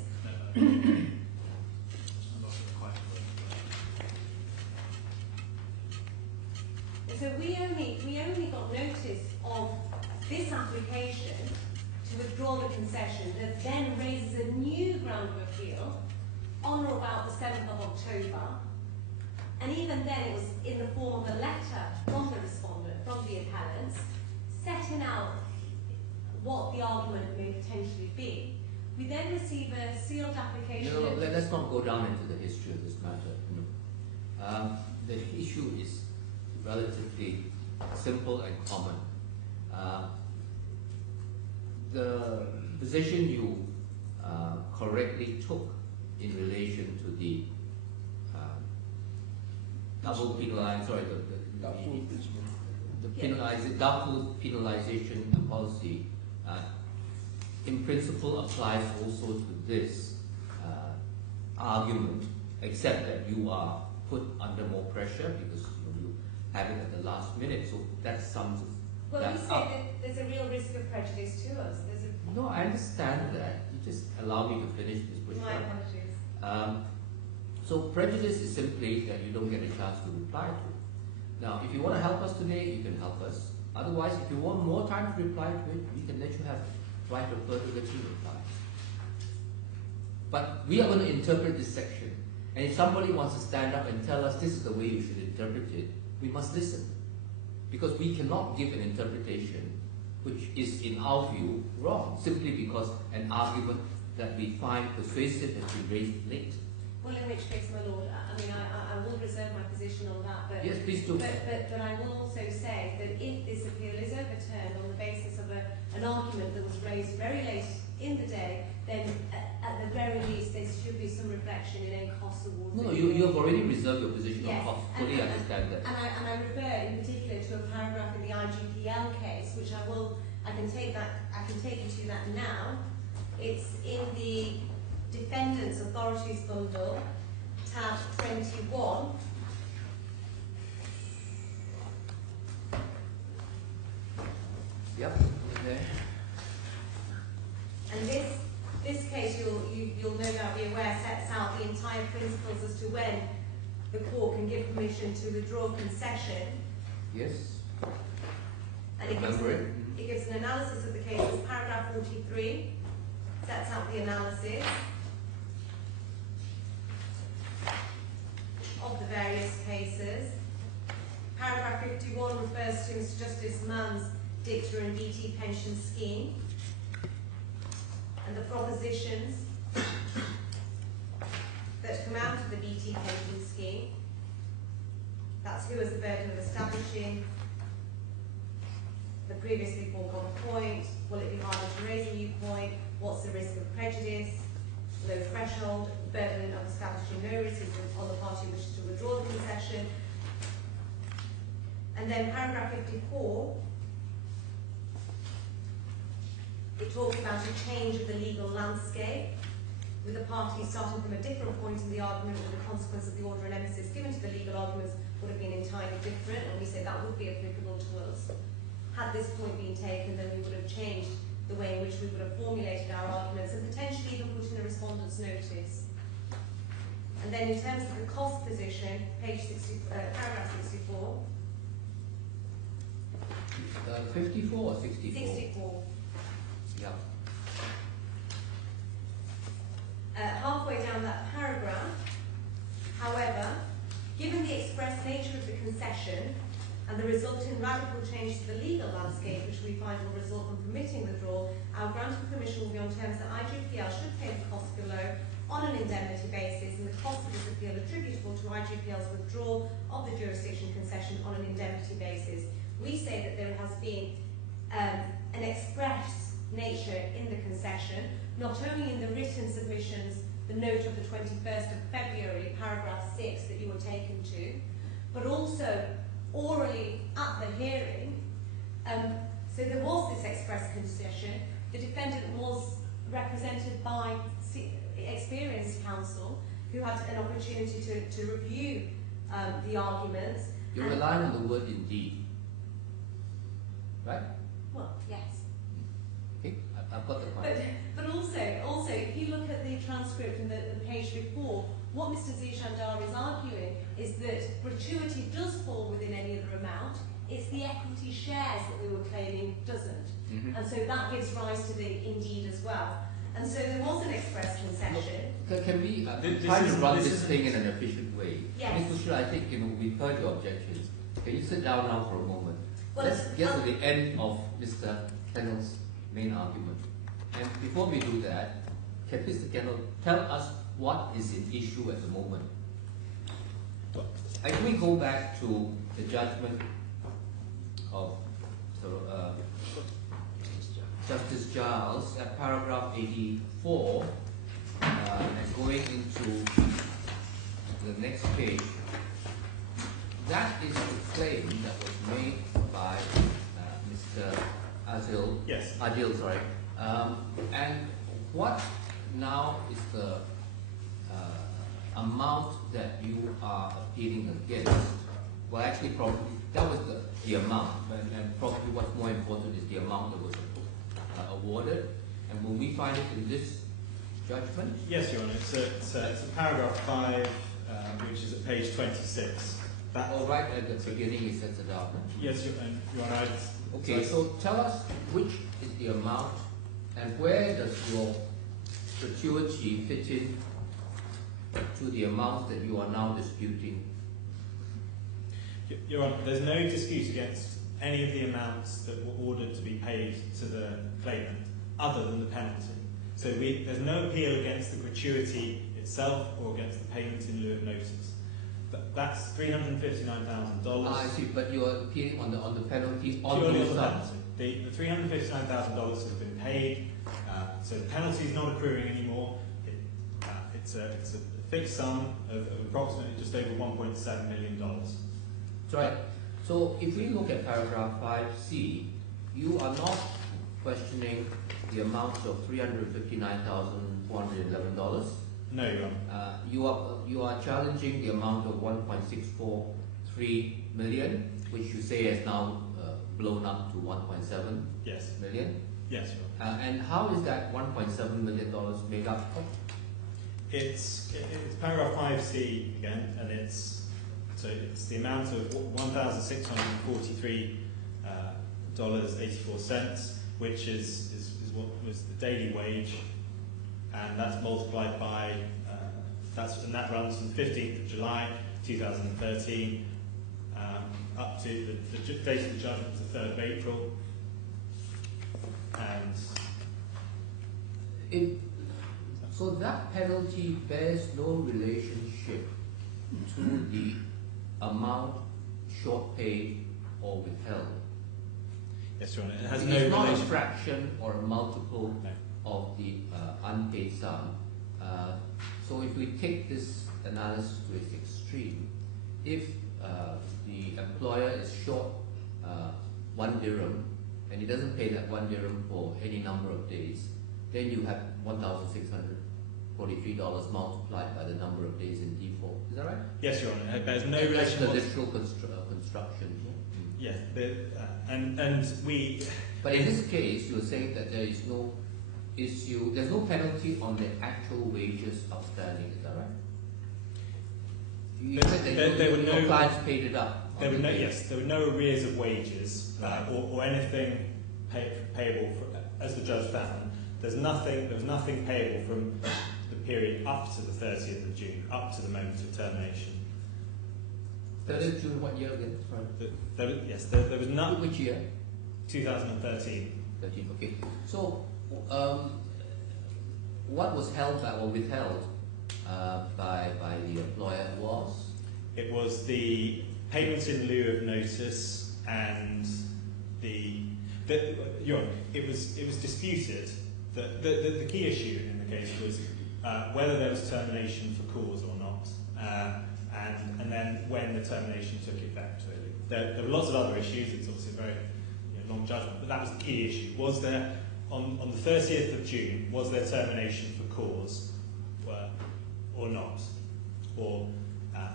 So we only got notice of this application to withdraw the concession that then raises a new ground of appeal on or about the 7th of October. And even then it was in the form of a letter from the respondent, from the appellants, setting out what the argument may potentially be. We then receive a sealed application. No, let's not go down into the history of this matter. No. The issue is relatively simple and common. The position you correctly took in relation to the double penalization, sorry, doubtful penalization policy in principle applies also to this argument, except that you are put under more pressure because you have it at the last minute, so that sums Well, that we say up. that there's a real risk of prejudice to us. No, I understand that. You just allow me to finish this question. My apologies. So prejudice is simply that you don't get a chance to reply to it. Now, if you want to help us today, you can help us. Otherwise, if you want more time to reply to it, we can let you have right of further written reply. But we are going to interpret this section. And if somebody wants to stand up and tell us this is the way you should interpret it, we must listen. Because we cannot give an interpretation which is, in our view, wrong, simply because an argument that we find persuasive has been raised late. Well, in which case, my lord, I will reserve my position on that. But yes, please do. But I will also say that if this appeal is overturned on the basis of an argument that was raised very late in the day, then at the very least there should be some reflection in any costs awards. No, you have already reserved your position yes. on costs. Fully understand that. And I refer in particular to a paragraph in the IGPL case, which I can take you to that now. It's in the Defendants Authorities Bundle, tab 21. Yep. Okay. And this case, you'll no doubt be aware, sets out the entire principles as to when the court can give permission to withdraw concession. Yes. And it gives an analysis of the cases. Paragraph 43 sets out the analysis of the various cases. Paragraph 51 refers to H.E.Justice Mann's dicta and BT pension scheme and the propositions that come out of the BT pension scheme. That's who has the burden of establishing the previously foregone point, will it be harder to raise a new point, what's the risk of prejudice, low threshold, burden of establishing no risk on the party who wishes to withdraw the concession. And then paragraph 54, it talks about a change of the legal landscape, with the party starting from a different point in the argument, and the consequence of the order and emphasis given to the legal arguments would have been entirely different, and we say that would be applicable to us. Had this point been taken, then we would have changed the way in which we would have formulated our arguments and potentially even put in a respondent's notice. And then in terms of the cost position, paragraph 64. 54 or 64? 64. Yeah. Halfway down that paragraph, however, given the express nature of the concession and the resulting radical change to the legal landscape which we find will result from permitting withdrawal, our grant of permission will be on terms that IGPL should pay the cost below on an indemnity basis, and the cost of this appeal attributable to IGPL's withdrawal of the jurisdiction concession on an indemnity basis. We say that there has been an express nature in the concession, not only in the written submissions, the note of the 21st of February, paragraph 6 that you were taken to, but also orally at the hearing. So there was this express concession. The defendant was represented by experienced counsel who had an opportunity to review the arguments. You're relying on the word indeed, right? Well, yes. Okay, I've got the point. But also, if you look at the transcript and the page before, what Mr. Zishandar is arguing is that gratuity does fall within any other amount. It's the equity shares that we were claiming doesn't. Mm-hmm. And so that gives rise to the indeed as well. And so there was an express concession. Can we try to run this thing in an efficient way? Yes. Ms. Tushra, I think we've heard your objections. Can you sit down now for a moment? Well, let's get to the end of Mr. Kennel's main argument. And before we do that, can Mr. Kennel tell us what is in issue at the moment? Can we go back to the judgment of Justice Giles at paragraph 84 and going into the next page. that is the claim that was made by Mr. Adil. Yes. Adil, sorry. And what now is the amount that you are appealing against? Well, actually, probably that was the amount, and probably what's more important is the amount that was awarded. And will we find it in this judgment? Yes, Your Honour. It's a paragraph 5, which is at page 26. Oh, right at the beginning he sets it out. No? Yes, Your Honour. Okay, so tell us which is the amount and where does your gratuity fit in to the amount that you are now disputing? Your Honour, there's no dispute against any of the amounts that were ordered to be paid to the claimant other than the penalty. So there's no appeal against the gratuity itself or against the payment in lieu of notice. That's $359,000. I see, but you are appealing on the penalty Purely those on the sums. penalty. The $359,000 has been paid, so the penalty is not accruing anymore. It's a fixed sum of approximately just over $1.7 million. That's right. So if we look at paragraph 5C, you are not questioning the amount of $359,411. No, Your Honour. You are challenging the amount of 1.643 million, which you say has now blown up to 1.7 Yes. million. Yes, Your Honour. And how is that $1.7 million made up of? It's paragraph 5C again, and it's the amount of $1,643.84, which is what was the daily wage, and that's multiplied by and that runs from the 15th of July 2013 up to the date of the judgment, the 3rd of April, and so that penalty bears no relationship to the amount short paid or withheld. yes, Your Honour, it has It no is not a relation. fraction or a multiple No. of the unpaid sum. So if we take this analysis to its extreme, if the employer is short 1 dirham and he doesn't pay that 1 dirham for any number of days, then you have $1,643 multiplied by the number of days in default. Is that right? Yes, Your Honour, it bears no That's relation. the literal construction. Yes, and we. But in this case, you're saying that there is no issue, there's no penalty on the actual wages outstanding, is that right? You said that your clients paid it up. There were no arrears of wages or anything payable as the judge found. There was nothing payable from the period up to the 30th of June, up to the moment of termination. 30th June, what year again? Sorry. There was none. Which year? 2013. 13, okay. So, what was held back or withheld by the employer was? It was the payment in lieu of notice and it was disputed that the key issue in the case was whether there was termination for cause or not, and then when the termination took effect. Really. There were lots of other issues. It's obviously a very long judgment, but that was the key issue. Was there on the 30th of June, was there termination for cause or not?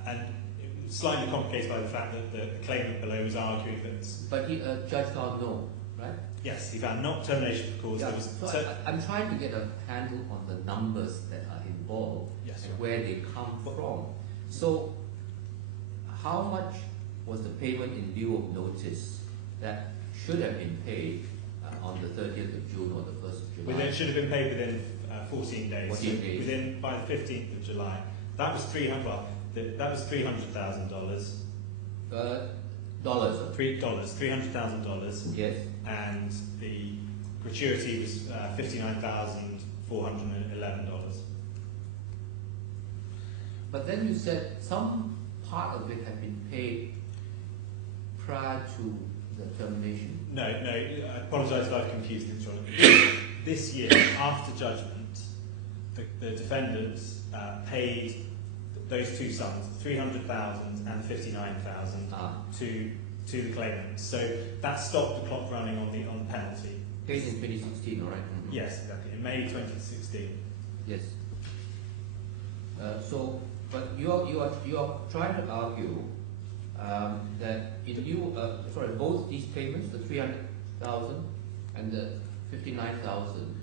And it was slightly complicated by the fact that the claimant below was arguing that. But judge found no, right? Yes, he found not termination for cause. Yeah. I'm trying to get a handle on the numbers that are involved and where they come from. So, how much was the payment in lieu of notice that should have been paid on the 30th of June or the 1st of July? It should have been paid within 14 days. 14 days. By the 15th of July. That was $300,000. $300,000. Yes. And the gratuity was $59,411. But then you said some part of it had been paid prior to the termination. No, I apologise if I've confused things wrong. This year, after judgment, the defendants paid those two sums, 300,000 and 59,000, to the claimant. So that stopped the clock running on the penalty. Paid in 2016, all right? Mm-hmm. Yes, exactly. In May 2016. Yes. But you are trying to argue that in lieu of both these payments, the 300,000 and the 59,000,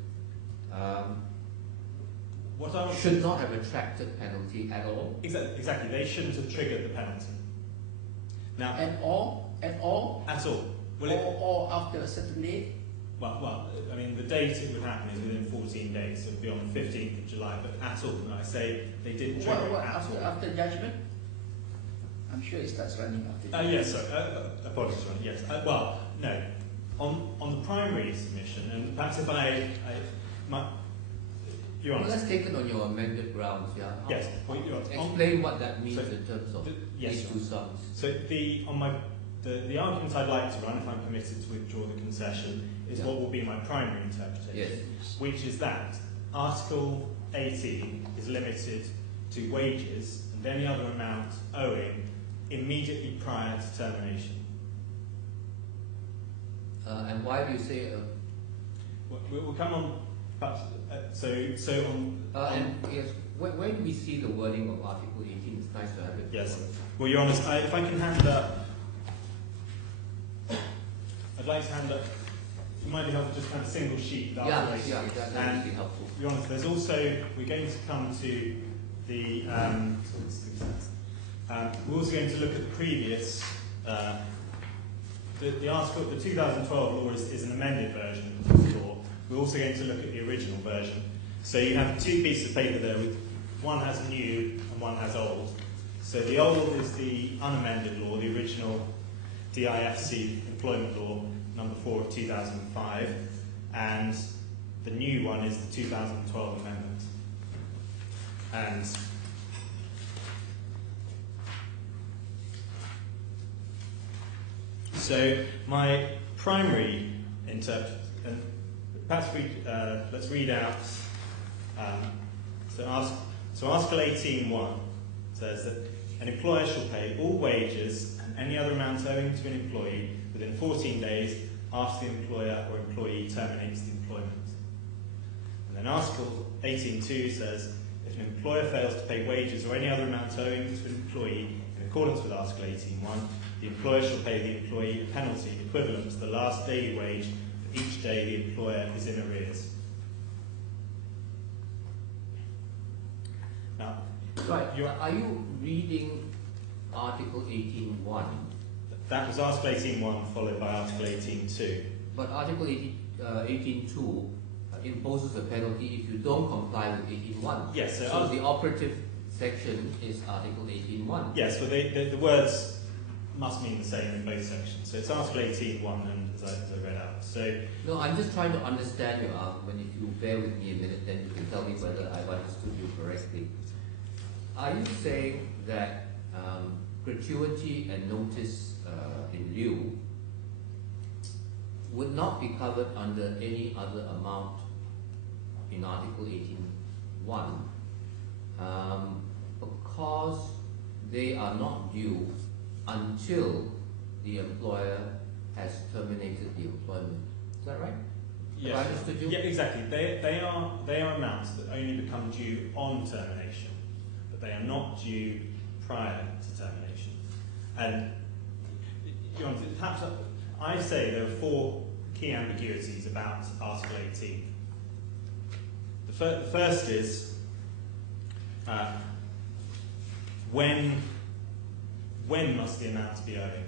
what I should not have attracted penalty at all. Exactly. They shouldn't have triggered the penalty. Now, At all? At all. Or after a certain date? Well, I mean, the date it would happen is within 14 days, so it would be on the 15th of July, but at all, when I say they didn't trigger it at all. After judgment? I'm sure it starts running after judgment. Yes, sorry, apologies, Ron, yes. Well, no. On the primary submission, and perhaps if Your Honour. Well, let's take it on your amended grounds, yeah? Yes, well, Your Honour. Explain what that means in terms of these two sums. So the argument I'd like to run, if I'm permitted to withdraw the concession, is what will be my primary interpretation, which is that Article 18 is limited to wages and any other amount owing immediately prior to termination. And why do you say? We'll come on. Perhaps, and yes, where do we see the wording of Article 18? It's nice to have it. Yes. Well, Your Honour, if I can hand up. I'd like to hand up, it might be helpful just kind of a single sheet. That would be helpful. Your Honour, there's also, we're going to come to the, we're also going to look at the previous, the article, the 2012 law is an amended version of the law. We're also going to look at the original version. So you have two pieces of paper there, one has new and one has old. So the old is the unamended law, the original DIFC Employment Law number 4 of 2005, and the new one is the 2012 amendment. And so my primary interpretation, and perhaps let's read out. So Article 18.1 says that an employer shall pay all wages and any other amount owing to an employee within 14 days after the employer or employee terminates the employment. And then Article 18.2 says if an employer fails to pay wages or any other amount owing to an employee in accordance with Article 18.1, the employer shall pay the employee a penalty equivalent to the last daily wage for each day the employer is in arrears. Now, right. Are you reading Article 18.1? That was Article 18.1 followed by Article 18.2. But Article 18.2 imposes a penalty if you don't comply with 18.1. Yes. So the operative section is Article 18.1. Yes, but the words must mean the same in both sections. So it's Article 18.1, and as I read out. So no, I'm just trying to understand your argument. If you bear with me a minute, then you can tell me whether I've understood you correctly. Are you saying that gratuity and notice in lieu would not be covered under any other amount in Article 18.1 because they are not due until the employer has terminated the employment? Is that right? Yes. Have I understood you? Yeah, exactly. They are amounts that only become due on termination, but they are not due prior to termination. And perhaps I say there are 4 key ambiguities about Article 18. The first is when must the amount be owing?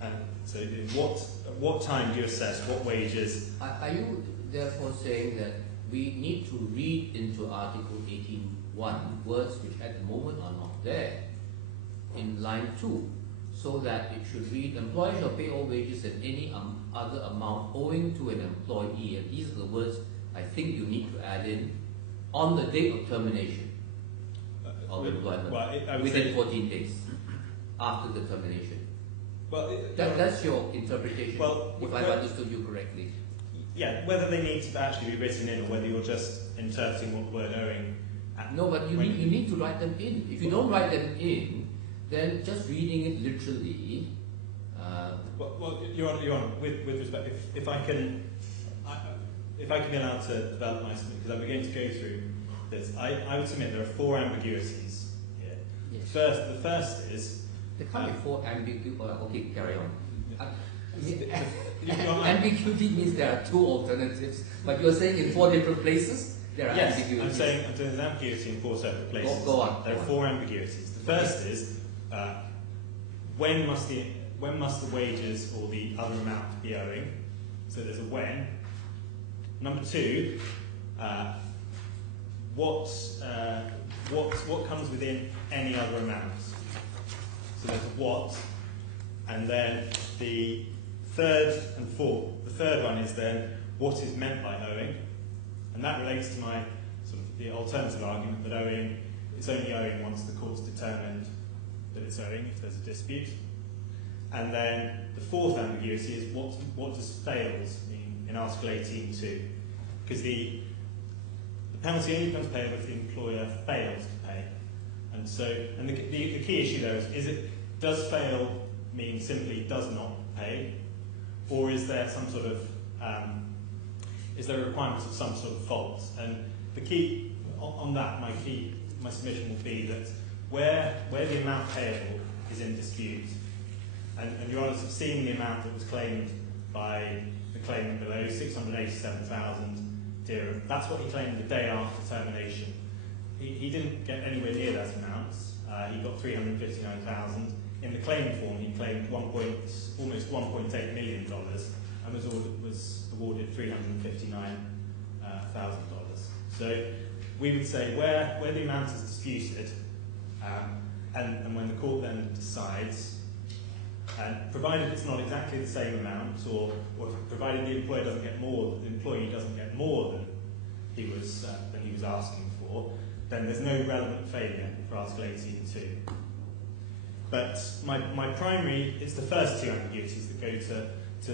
And so at what time do you assess what wages? Are you therefore saying that we need to read into Article 18.1 words which at the moment are not there in line 2, so that it should read, employer shall pay all wages and any other amount owing to an employee, and these are the words I think you need to add in, on the date of termination of employment, within 14 days after the termination. Well, that's your interpretation, well, if I've understood you correctly. Yeah, whether they need to actually be written in or whether you're just interpreting what the word owing. No, but you need to write them in. If you don't write them in, then just reading it literally. Well, Your Honour, with respect, if I can be allowed to develop my submission, because I'm going to go through this, I would submit there are 4 ambiguities here. Yes. The first is... There can't be 4 ambiguities. Okay, carry on. Ambiguity means there are 2 alternatives, but you're saying in 4 different places there are ambiguities. I'm saying there's ambiguity in 4 separate places. Go on. There are 4 ambiguities. The first is when must the wages or the other amount be owing? So there's a when. Number 2, what comes within any other amount? So there's a what, and then the third and fourth. The third one is then what is meant by owing, and that relates to my sort of the alternative argument that owing is only owing once the court's determined that it's owing if there's a dispute. And then the fourth ambiguity is what does fails mean in Article 18.2? Because the penalty only becomes payable if the employer fails to pay. And so, and the key issue there is does fail mean simply does not pay, or is there some sort of is there a requirement of some sort of fault? And the key on that, my submission will be that where the amount payable is in dispute, and Your Honours have seen the amount that was claimed by the claimant below, 687,000 dirham. That's what he claimed the day after termination. He didn't get anywhere near that amount. He got 359,000. In the claim form, he claimed almost $1.8 million and was awarded $359,000. So we would say where the amount is disputed, and when the court then decides, provided it's not exactly the same amount, or provided the employee doesn't get more than he was asking for, then there's no relevant failure for Article 18.2. But my primary, it's the first 2 ambiguities that go to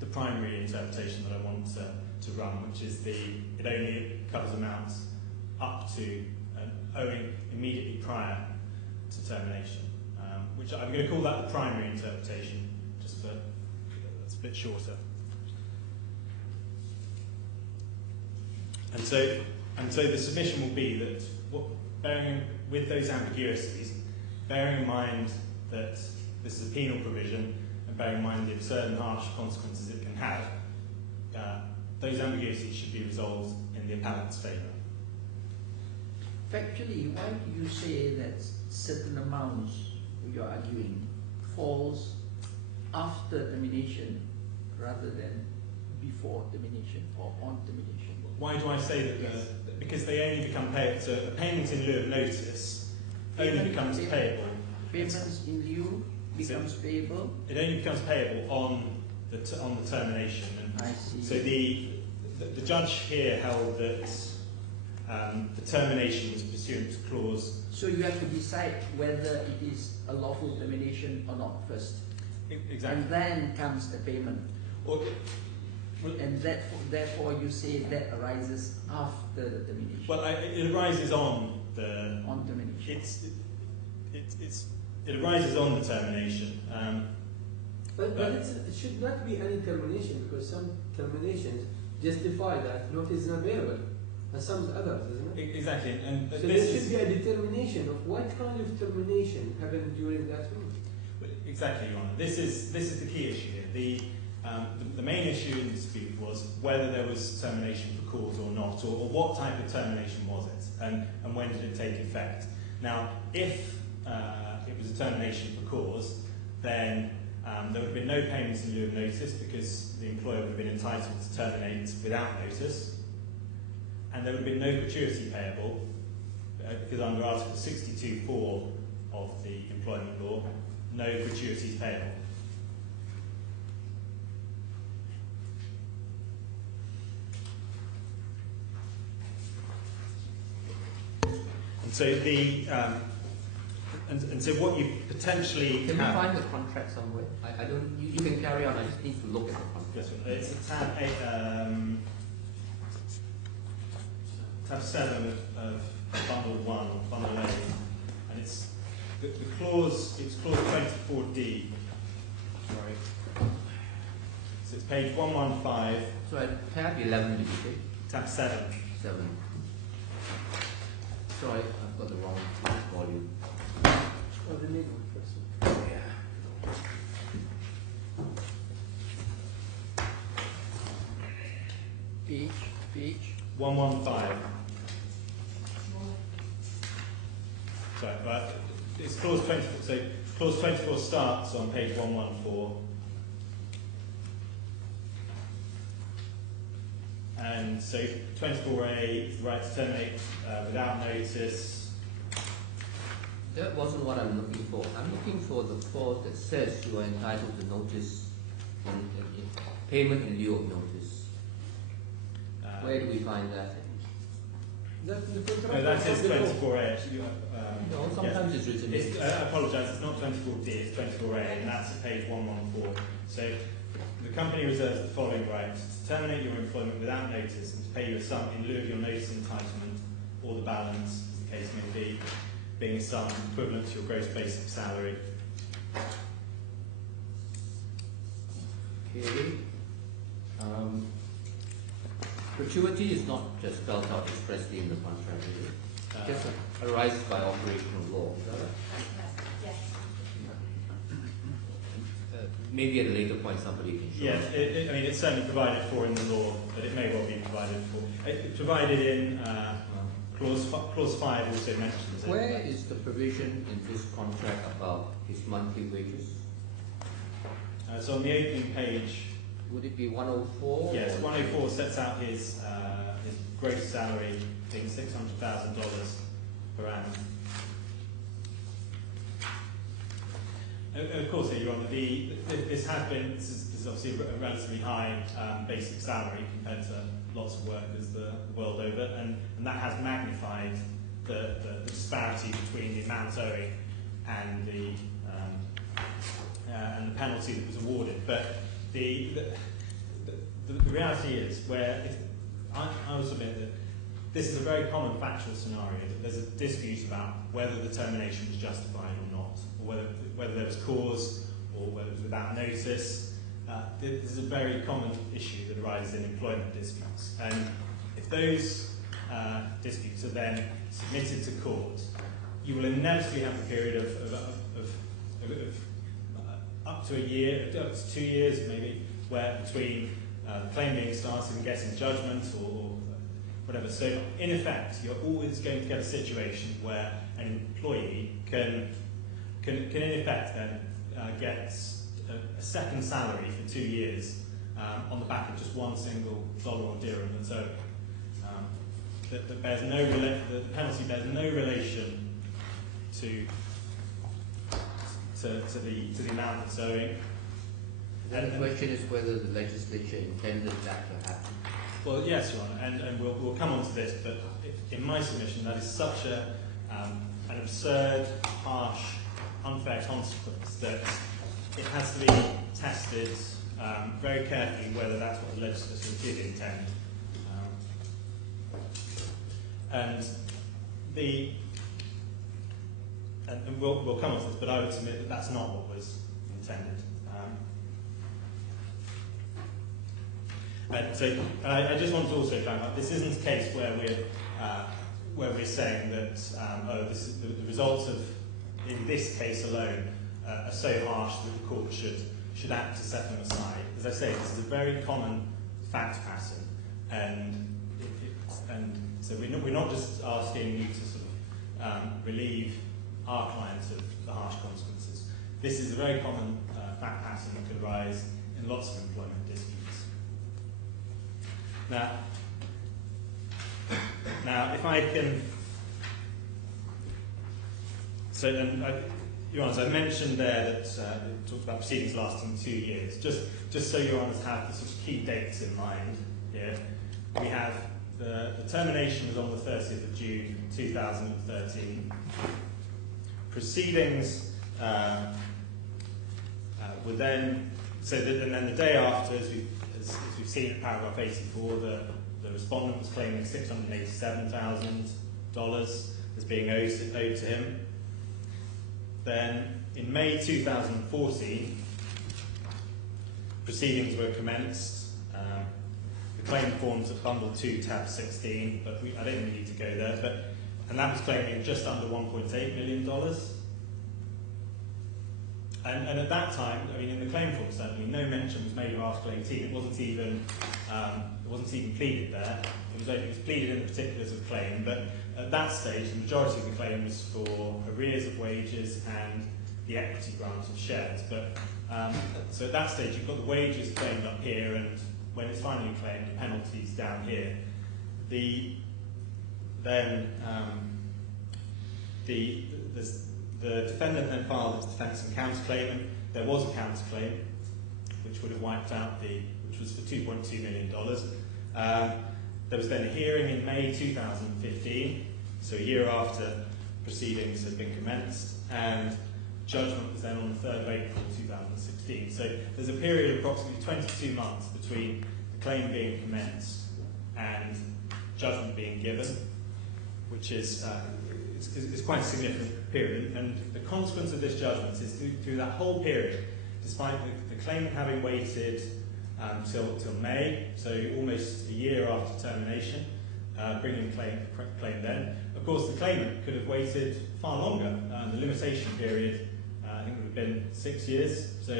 the primary interpretation that I want to run, which is it only covers amounts up to owing immediately prior to termination, which I'm going to call that the primary interpretation, just for that's a bit shorter. And so the submission will be that with those ambiguities, bearing in mind that this is a penal provision, and bearing in mind the absurd and harsh consequences it can have, those ambiguities should be resolved in the appellant's favour. Factually, why do you say that certain amounts you are arguing falls after termination rather than before termination or on termination? Why do I say that? Yes. Because they only become payable. So a payment in lieu of notice only becomes payable. Payments in lieu becomes payable. It only becomes payable on the termination. And I see. so the judge here held that the termination was pursuant to clause. So you have to decide whether it is a lawful termination or not first. Exactly. And then comes the payment. And therefore you say that arises after the termination. Well, it arises on the... On termination. It arises on the termination. But it should not be any termination, because some terminations justify that notice is available, and some others, isn't it? Exactly. And so there should be a determination of what kind of termination happened during that week. Exactly, Your Honour. This is the key issue here. The main issue in the dispute was whether there was termination for cause or not, or what type of termination was it, and when did it take effect. Now, if it was a termination for cause, then there would have been no payments in lieu of notice, because the employer would have been entitled to terminate without notice, and there would have been no gratuity payable, because under Article 62.4 of the employment law, no gratuity payable. And so and so what you potentially can have... you find the contract somewhere? I don't. You can carry on. I just need to look at the contract. Yes, it's tab 8, tab 7 of bundle 1, or bundle A, and it's the clause. It's clause 24D. Sorry. So it's page 115. So at tab 11, did you say? Tab 7. 7. Sorry, I've got the wrong volume. Oh, the name one first. Yeah. Page. 115. Sorry, but it's clause 24. So clause 24 starts on page 114. And so 24A, the right to terminate without notice. That wasn't what I'm looking for. I'm looking for the clause that says you are entitled to notice in payment in lieu of notice. Where do we find that? That the contract. No, that is 24A actually. No, sometimes yes. it's written. I apologise, it's not 24D, it's 24A, and that's at page 114. So the company reserves the following rights: to terminate your employment without notice and to pay you a sum in lieu of your notice entitlement, or the balance, as the case may be, being a sum equivalent to your gross basic salary. Okay. Gratuity is not just spelled out expressly in the contract, is it? Just arises by operational law, is that right? Yes. Maybe at a later point somebody can show Yes, us. I mean it's certainly provided for in the law, but it may well be provided for. It's provided in clause 5 also mentions it. Where is the provision in this contract about his monthly wages? So on the opening page, Would it be 104? yes, 104 sets out his gross salary being $600,000 per annum. Of course, you're on this is obviously a relatively high basic salary compared to lots of workers the world over, and that has magnified the disparity between the amount owing and the penalty that was awarded. But the reality is, I will submit that this is a very common factual scenario, that there's a dispute about whether the termination was justified or not, or whether there was cause, or whether it was without notice. This is a very common issue that arises in employment disputes. And if those disputes are then submitted to court, you will inevitably have a period of up to a year, up to 2 years maybe, where between the claim being started and getting judgment or whatever. So in effect, you're always going to get a situation where an employee can in effect then get a second salary for 2 years on the back of just one single dollar or dirham, and so that bears the penalty bears no relation to the amount that's owing. And the question is whether the legislature intended that to happen. Well, yes, Your Honour, and we'll come on to this, but in my submission, that is such an absurd, harsh, unfair consequence that it has to be tested very carefully whether that's what the legislature did intend. And we'll come on to this, but I would submit that that's not what was intended. And so I just want to also clarify, this isn't a case where we're saying that the results of, in this case alone, are so harsh that the court should act to set them aside. As I say, this is a very common fact pattern, and so we're not just asking you to sort of relieve our clients of the harsh consequences. This is a very common fact pattern that could arise in lots of employment disputes. Now, if I can, so Your Honours, I mentioned there that we talked about proceedings lasting 2 years. Just so Your Honours have the sort of key dates in mind here, we have the termination was on the 30th of June 2013. Proceedings were then, and then the day after, as we as we've seen in paragraph 84, the respondent was claiming $687,000 as being owed to him. Then, in May 2014, proceedings were commenced. The claim forms at bundle 2, tab 16, but I don't really need to go there. And that was claiming just under $1.8 million. And at that time, I mean, in the claim form certainly, no mention was made of Article 18. It wasn't even pleaded there. It was pleaded in the particulars of claim. But at that stage, the majority of the claim was for arrears of wages and the equity grant of shares. But so at that stage, you've got the wages claimed up here, and when it's finally claimed, the penalties down here. The defendant then filed a defence and counterclaim, and there was a counterclaim which would have wiped out which was for $2.2 million. There was then a hearing in May 2015, so a year after proceedings had been commenced, and judgment was then on the 3rd of April 2016. So there's a period of approximately 22 months between the claim being commenced and judgment being given, which is it's quite a significant period. And the consequence of this judgment is through that whole period, despite the claimant having waited till May, so almost a year after termination, bringing claim then. Of course, the claimant could have waited far longer. The limitation period, I think, would have been 6 years. So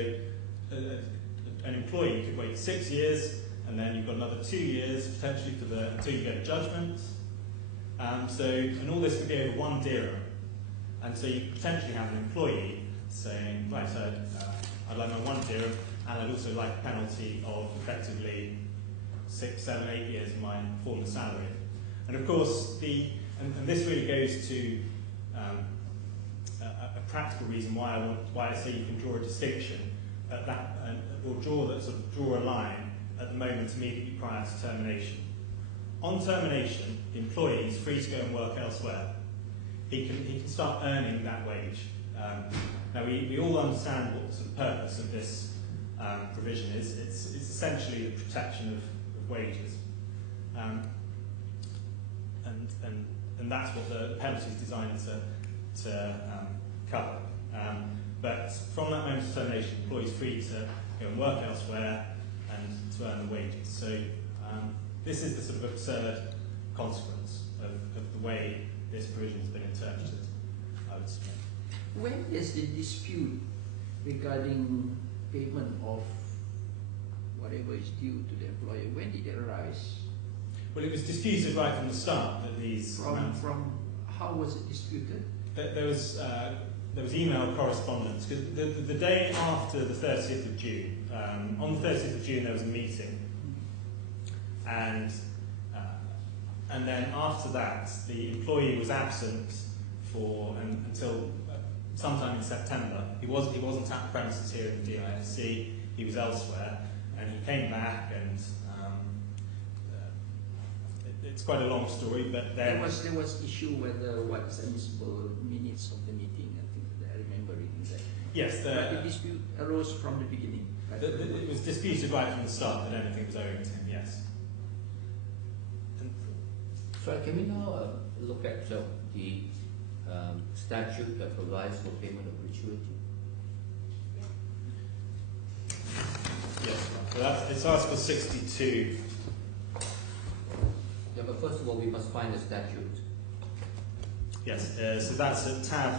an employee could wait 6 years, and then you've got another 2 years potentially until you get a judgment. And all this could be over 1 dirham. And so you potentially have an employee saying, right, so I'd like my 1 dirham, and I'd also like a penalty of effectively 6, 7, 8 years of my former salary. And of course, and this really goes to a practical reason why I say you can draw a distinction at that, or draw a line at the moment immediately prior to termination. On termination, the employee is free to go and work elsewhere. He can start earning that wage. Now we all understand what the sort of purpose of this provision is. It's essentially the protection of wages, and that's what the penalty is designed to cover. But from that moment of termination, the employee is free to go and work elsewhere and to earn the wages. So this is the sort of absurd consequence of the way this provision has been interpreted, I would say. When is the dispute regarding payment of whatever is due to the employer, when did it arise? Well, it was disputed right from the start that these amounts... From how was it disputed? There was email correspondence, because the day after the 30th of June, on the 30th of June there was a meeting, and then after that the employee was absent until sometime in September. He wasn't at the premises here in the DIFC, he was elsewhere, and he came back, and it's quite a long story, but then... There was issue whether what is admissible minutes of the meeting, I think that I remember reading that. Yes, but the dispute arose from the beginning. Right? It was disputed right from the start that anything was owing to him, yes. So can we now look at the statute that provides for payment of gratuity? Yes, so it's Article 62. Yeah, but first of all, we must find the statute. Yes, so that's at tab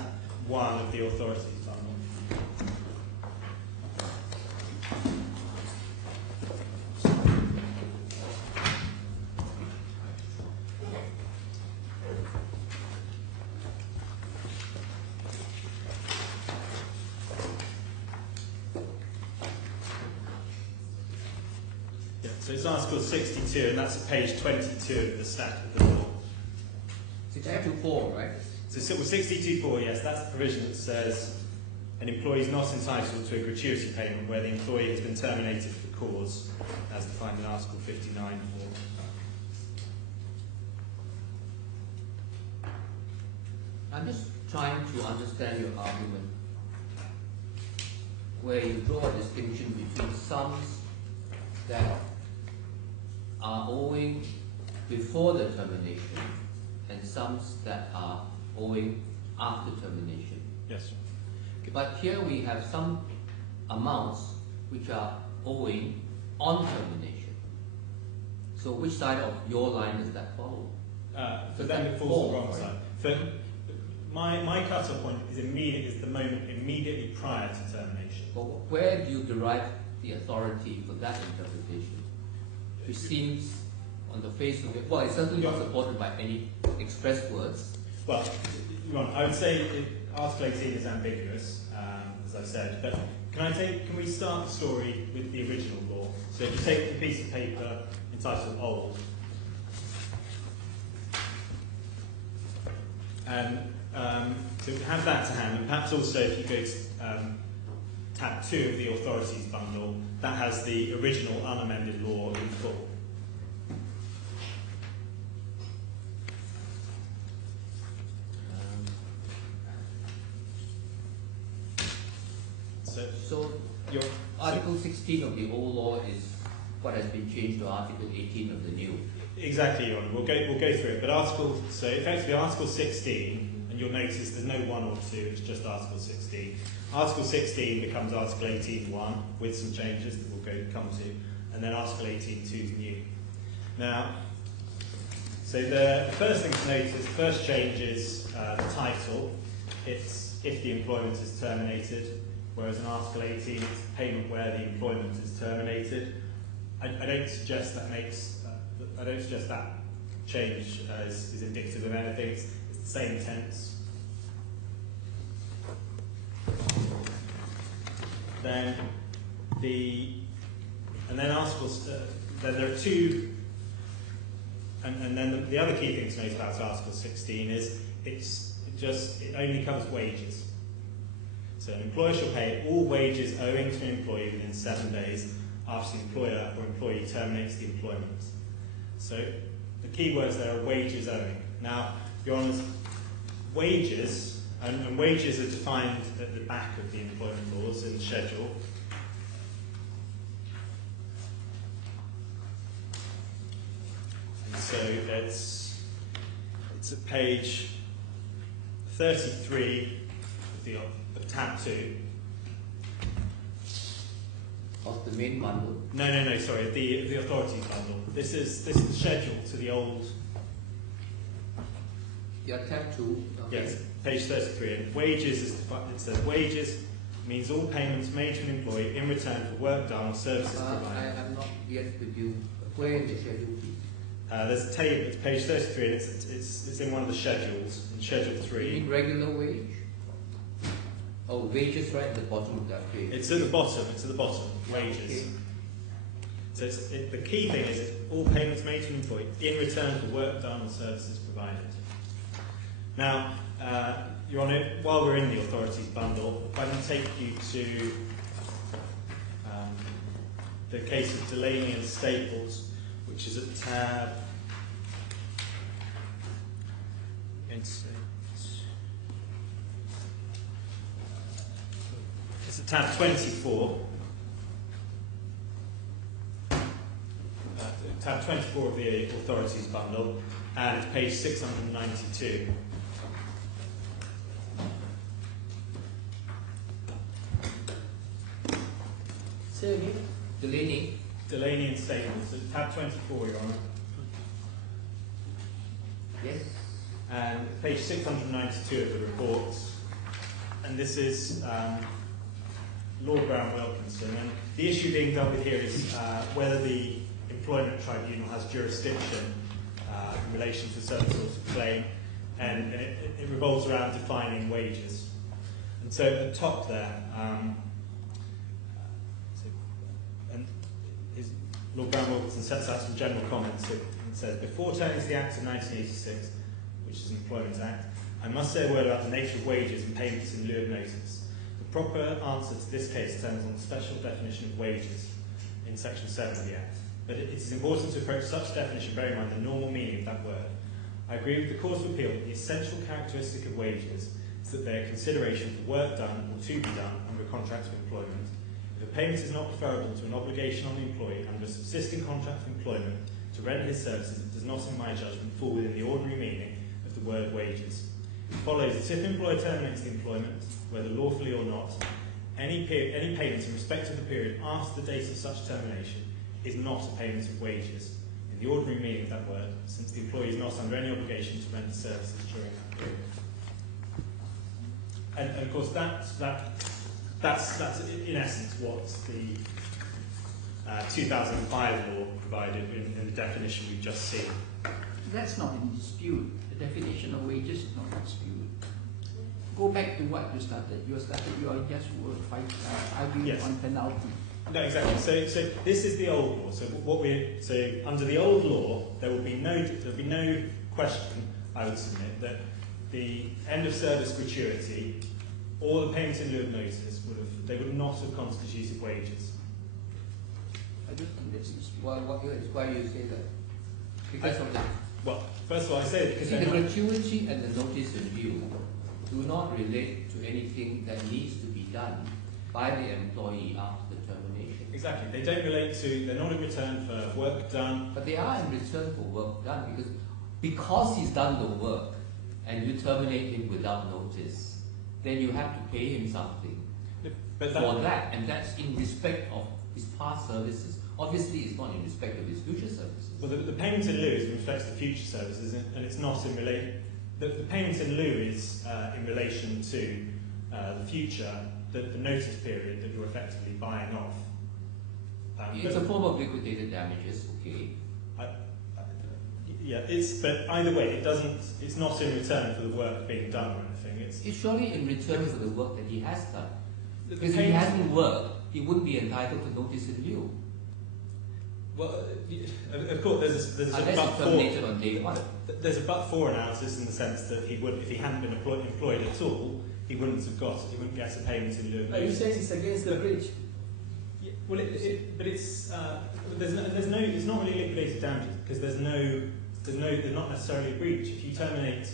1 of the authorities manual. So it's Article 62, and that's at page 22 of the statute of the law. 62.4, right? So 62.4, yes, that's the provision that says an employee is not entitled to a gratuity payment where the employee has been terminated for cause, as defined in Article 59.4. I'm just trying to understand your argument, where you draw a distinction between sums that are owing before the termination and sums that are owing after termination. Yes. But here we have some amounts which are owing on termination. So which side of your line does that follow? For them it falls on the wrong side. For my cut-off point is the moment immediately prior to termination. But where do you derive the authority for that interpretation? Which seems, on the face of it, well, it's certainly not supported by any express words. Well, I would say Article 18 is ambiguous, as I said, but can we start the story with the original law? So if you take the piece of paper entitled Old, and so have that to hand, and perhaps also if you go to tab 2 of the authorities bundle, that has the original unamended law in full. So your Article 16 of the old law is what has been changed to Article 18 of the new. Exactly, Your Honour. We'll go through it. But so effectively Article 16, and you'll notice there's no 1 or 2, it's just Article 16. Article 16 becomes Article 18.1 with some changes that we'll come to, and then Article 18.2 is new. Now, so the first thing to note is the first change is the title. It's if the employment is terminated, whereas in Article 18 it's payment where the employment is terminated. I don't suggest that change is indicative of anything. It's the same tense. Then there are two, and then the other key thing to note about Article 16 is it only covers wages. So an employer shall pay all wages owing to an employee within 7 days after the employer or employee terminates the employment. So the key words there are wages owing. Now, Your Honours, wages, and wages are defined at the back of the employment laws in the schedule. And so it's at page 33 of tab 2. Of the main bundle? No, sorry, the authorities bundle. This is the schedule to the old. Yeah, tab 2. Okay. Yes, page 33. And wages is defined. It says wages means all payments made to an employee in return for work done or services provided. I'm not yet with you. Where in the schedule? There's a table. It's page 33, and it's in one of the schedules in Schedule 3. You mean regular wage? Oh, wages right at the bottom of that page. It's at the bottom. Wages. Okay. So the key thing is all payments made to an employee in return for work done or services provided. Now, Your Honour, while we're in the authorities bundle, if I can take you to the case of Delaney and Staples, which is at tab. It's at tab 24. Tab 24 of the authorities bundle, and it's page 692. Say again. Delaney and Staples. So tab 24, Your Honour. Yes. And page 692 of the reports. And this is Lord Brown-Wilkinson. And the issue being dealt with here is whether the Employment Tribunal has jurisdiction in relation to certain sorts of claim, and it revolves around defining wages. And so at the top there, Lord Brown-Wilkinson sets out some general comments. It says, before turning to the Act of 1986, which is an Employment Act, I must say a word about the nature of wages and payments in lieu of notice. The proper answer to this case turns on the special definition of wages in Section 7 of the Act. But it is important to approach such definition bearing in mind the normal meaning of that word. I agree with the Court of Appeal that the essential characteristic of wages is that they are consideration for work done or to be done under a contract of employment. If a payment is not referable to an obligation on the employee under a subsisting contract of employment to to render his services, it does not, in my judgment, fall within the ordinary meaning of the word wages. It follows that if an employer terminates the employment, whether lawfully or not, any payment in respect of the period after the date of such termination is not a payment of wages in the ordinary meaning of that word, since the employee is not under any obligation to render services during that period. And of course, that's in essence what the 2005 law provided in the definition we've just seen. That's not in dispute. The definition of wages is not in dispute. Go back to what you started. You are just arguing Yes. on penalty. No, exactly. So this is the old law. So under the old law, there will be no question, I would submit, that the end of service gratuity or the payment in lieu of notice would not have constituted wages. I don't think that's Why you say that? Because of the Well, first of all, I say it because the gratuity and the notice in lieu do not relate to anything that needs to be done by the employee after the termination. exactly. They don't relate to. They're not in return for work done. But they are in return for work done because he's done the work and you terminate him without notice, then you have to pay him something But for that, and that's in respect of his past services. Obviously, it's not in respect of his future services. Well, the payment in lieu is in respect to future services, and it's not in relation. The payment in lieu is in relation to the future, the notice period that you're effectively buying off. It's a form of liquidated damages, okay. Yeah, but either way, it doesn't. It's not in return for the work being done or anything. It's surely in return for the work that he has done. The Because if he hasn't worked, he wouldn't be entitled to notice in lieu. Well, of course, there's a Unless but it's terminated on day one. There's a but-for analysis in the sense that if he hadn't been employed at all, he wouldn't get a payment in lieu of Are you notice. saying it's against the breach? Yeah, well, it's not really liquidated damages because there's not necessarily a breach. If you terminate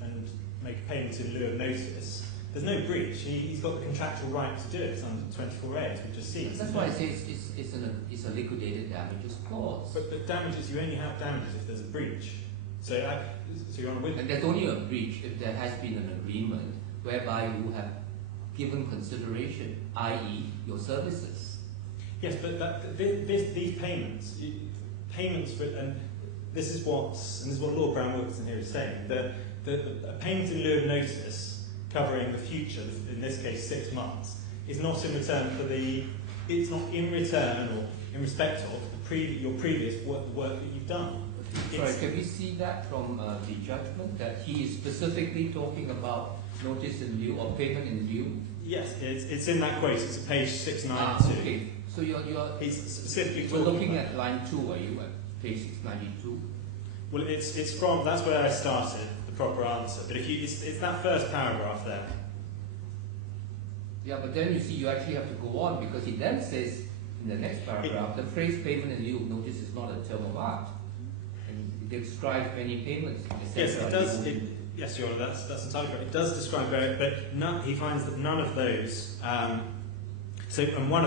and make a payment in lieu of notice, there's no breach. He's got the contractual right to do it under 24A, as we've just seen. That's why I say it's a liquidated damages clause. But damages, you only have damages if there's a breach. So you're on with. And there's only a breach if there has been an agreement whereby you have given consideration, i.e. your services. Yes, but these payments and this is what Lord Brown Wilkinson here is saying, that a payment in lieu of notice covering the future, in this case 6 months, is not in return or in respect of your previous work that you've done. Sorry, can we see that from the judgment that he is specifically talking about notice in lieu or payment in lieu? Yes, it's in that quote. It's at page 692. Okay, so He's specifically we're talking looking about, at line 2, are you at page 692? well, it's from that's where I started the proper answer. But it's that first paragraph there. Yeah, but then you see you actually have to go on because he then says in the next paragraph, the phrase payment in lieu of notice is not a term of art. And it describes many payments. Yes, it does. Yes, Your Honour, that's entirely correct. It does describe but he finds that none of those. And one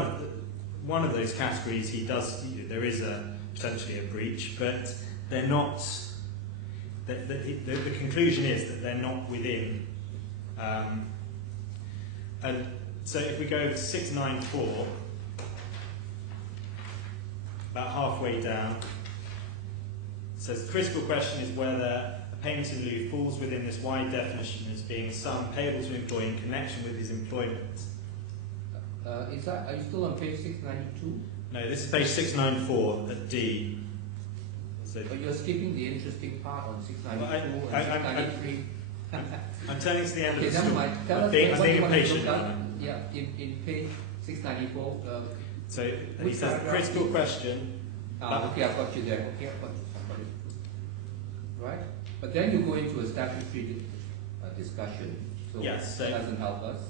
of those categories, there is potentially a breach, but they're not. The conclusion is that they're not within. And so if we go to 694, about halfway down, it says the critical question is whether a payment in lieu falls within this wide definition as being a sum payable to an employee in connection with his employment. Are you still on page 692? No, this is page 694 at D. So, But you're skipping the interesting part on 694 and 693. I'm turning to the end of the never story. mind. Tell I'm us being what you want to impatient. look at. Yeah, in page 694. So he Which says the paragraph? critical question. Okay, I've got you there. Okay, I've got it. Right? But then you go into a statutory discussion. So Yes, that doesn't help us.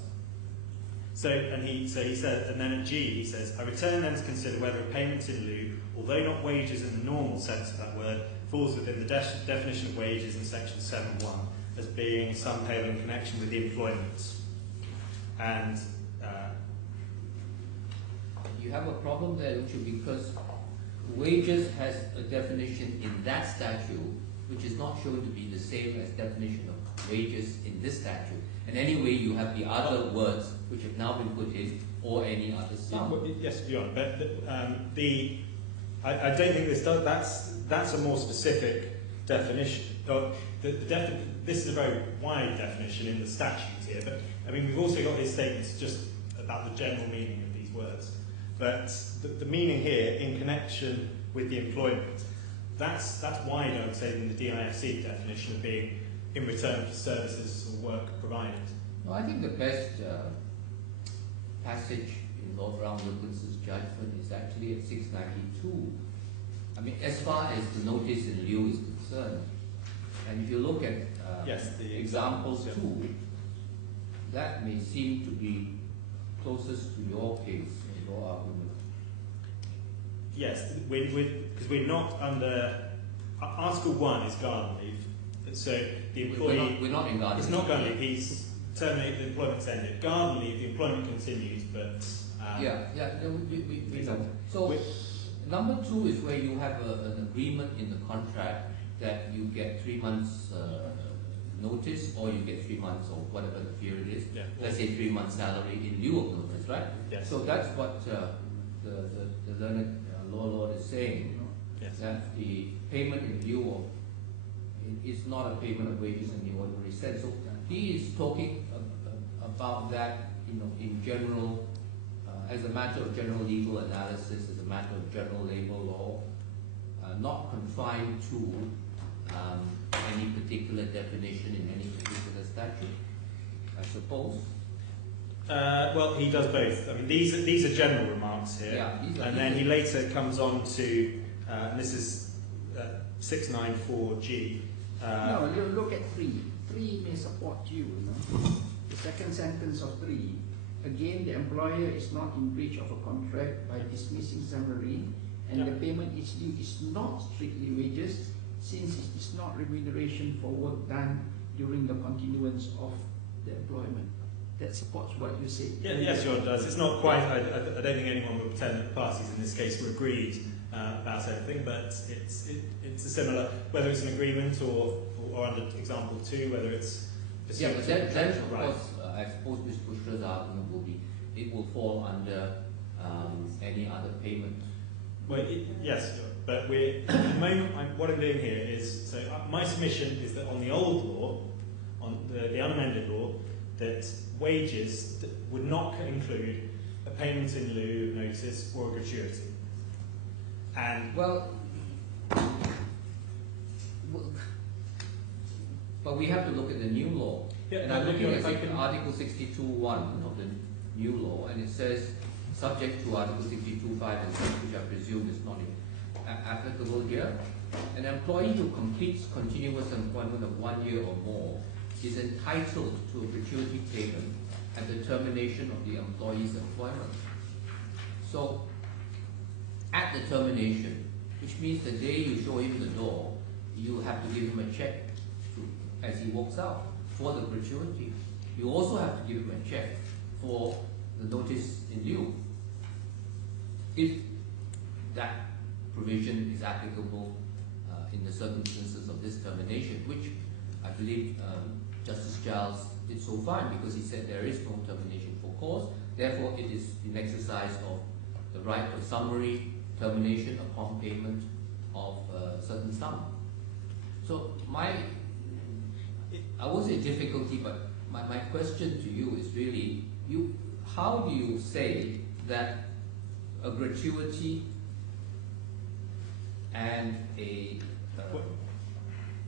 So he said, and then at G he says, I return then to consider whether a payment in lieu, although not wages in the normal sense of that word, falls within the definition of wages in section 7.1 as being some payable in connection with the employment. And You have a problem there, don't you? Because wages has a definition in that statute which is not shown to be the same as definition of wages in this statute. And anyway, you have the other words which have now been put in, or any other sum. Yes, beyond. But I don't think that's a more specific definition. This is a very wide definition in the statutes here. But I mean, we've also got his statements just about the general meaning of these words. But the meaning here, in connection with the employment, that's wider, I would say, than the DIFC definition of being in return for services or work provided. No, I think the best passage in Lord Brown-Wilkinson's judgment is actually at 692. I mean, as far as the notice in lieu is concerned, and if you look at the example examples, 2, that may seem to be closest to your case and your argument. Yes, because we're not under Article 1 is garden leave, so the employee we're not in garden leave. It's not garden leave. He's terminated, the employment's ended. Garden leave, the employment continues, but we know. So number 2 is where you have an agreement in the contract that you get 3 months notice, or you get 3 months, or whatever the period is. Yeah. Let's say 3 months salary in lieu of notice, right? Yes. So that's what the learned law lord is saying. Yes. That the payment in lieu of is not a payment of wages in the ordinary sense. So he is talking about that, in general, as a matter of general legal analysis, as a matter of general labor law, not confined to any particular definition in any particular statute, I suppose. Well, he does both. I mean, these are general remarks here, Yeah, and then he later comes on to, and this is 694G. No, look at 3. 3 may support you, The second sentence of 3. Again, the employer is not in breach of a contract by dismissing summary, and the payment is due is not strictly wages, since it is not remuneration for work done during the continuance of the employment. That supports what you say. Yeah, yes, sure it does. It's not quite. I don't think anyone would pretend that the parties in this case were agreed about anything, but it's a similar, whether it's an agreement or under example 2, whether it's but that of course, I suppose Ms. Bushra's argument will be it will fall under any other payment. Well, yes, sure. But at the moment, what I'm doing here is, so my submission is that on the old law, on the unamended law, that wages would not include a payment in lieu of notice or a gratuity. And but we have to look at the new law. Yeah, and I'm looking at Article 62.1 of the new law, and it says, subject to Article 62.5 and 6, which I presume is not applicable here, an employee who completes continuous employment of 1 year or more is entitled to a gratuity payment at the termination of the employee's employment. So, at the termination, which means the day you show him the door, you have to give him a check as he walks out for the gratuity. You also have to give him a check for the notice in lieu, if that provision is applicable in the circumstances of this termination, which I believe Justice Giles did so fine, because he said there is no termination for cause, therefore it is in exercise of the right of summary termination upon payment of a certain sum. So I won't say difficulty, but my question to you is really, how do you say that a gratuity and a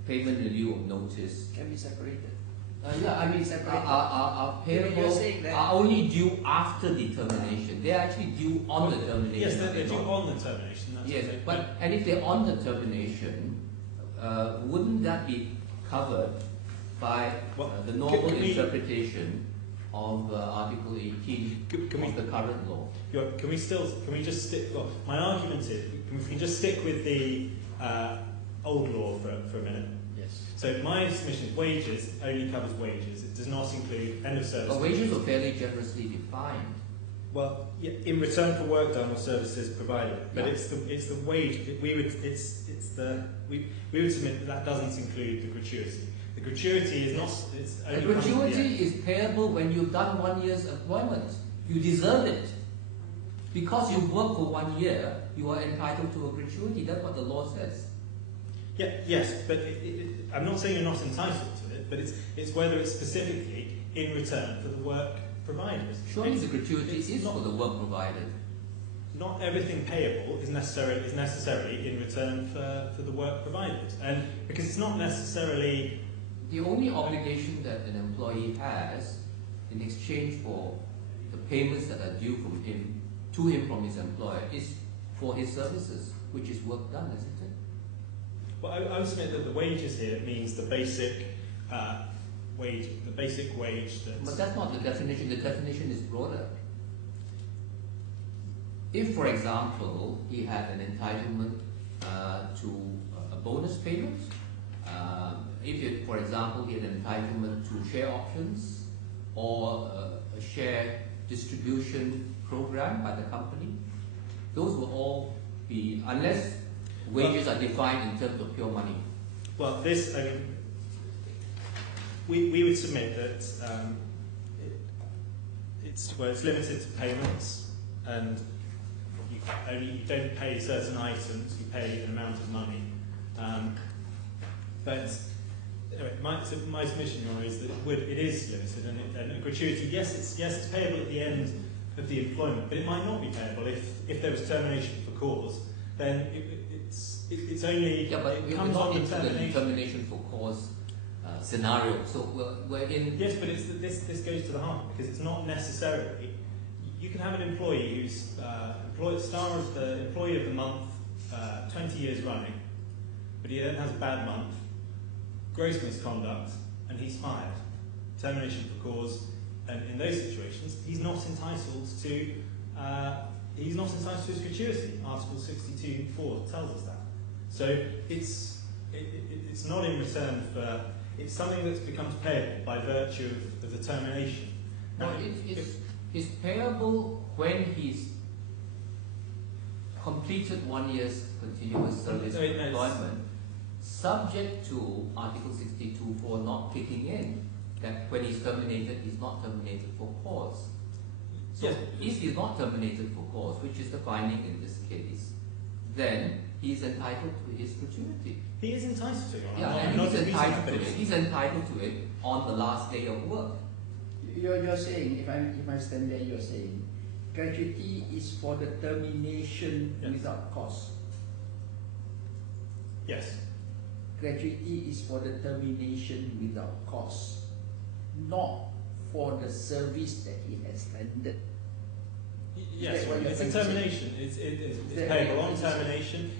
payment in lieu of notice Can be separated. are payable, are only due after the termination. They are actually due on the termination. Yes, they're due on the termination. That's yes, okay. and if they're on the termination, wouldn't that be covered by the normal interpretation of Article 18 of the current law? Can we just stick? Well, my argument is, we can just stick with the old law for a minute. Yes. So my submission is wages only covers wages. It does not include end of service. But wages are fairly generously defined. Well, yeah, in return for work done or services provided, but it's the wage. We would submit that doesn't include the gratuity. The gratuity is not. It's The only gratuity is payable when you've done 1 year's employment. You deserve it. Because you work for 1 year, you are entitled to a gratuity. That's what the law says. Yeah, yes, but I'm not saying you're not entitled to it, but it's whether it's specifically in return for the work provided. Surely the gratuity is for the work provided. Not everything payable is necessarily in return for the work provided, and because it's not necessarily The only obligation that an employee has in exchange for the payments that are due from him to him from his employer is for his services, which is work done, isn't it? Well, I would submit that the wages here means the basic wage, But that's not the definition. The definition is broader. If, for example, he had an entitlement to a bonus payment, if, for example, he had an entitlement to share options or a share distribution program by the company, those will all be, unless wages are defined in terms of pure money. Well, this, I mean, we would submit that it's limited to payments, and you don't pay certain items, you pay an amount of money. But anyway, my submission, Your Honour, is that it is limited, and a gratuity, yes, it's payable at the end of the employment, but it might not be payable if there was termination for cause. Then it's only it comes on into the termination for cause scenario. So we're in. Yes, but this goes to the heart, because it's not necessarily. You can have an employee who's star of the employee of the month, 20 years running, but he then has a bad month, gross misconduct, and he's fired. Termination for cause, and in those situations, he's not entitled to his gratuity. Article 62(4) tells us that. So it's not in return for. It's something that becomes payable by virtue of the termination. Now, it's payable when he's completed 1 year's continuous service employment, subject to Article 62(4) not kicking in, that when he's terminated, he's not terminated for cause. So if he's not terminated for cause, which is the finding in this case, then he's entitled to his gratuity. He is entitled to it. He's entitled to it on the last day of work. You're saying, if I stand there, you're saying, gratuity is for the termination without cause. Yes. Gratuity is for the termination without cause, not for the service that he has rendered. Yes, it's a termination. It's payable on termination.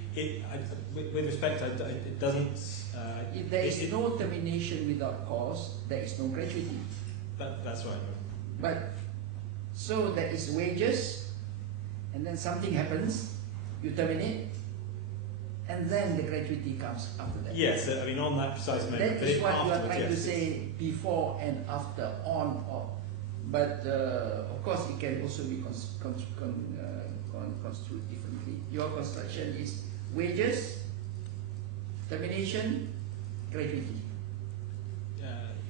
With respect, it doesn't. If there is no termination without cause, there is no gratuity. That's right. But so there is wages, and then something happens, you terminate, and then the gratuity comes after that. Yes, I mean on that precise moment. That is what you are trying to say, before and after, on, off. But of course, it can also be construed differently. Your construction is wages, termination, gratuity.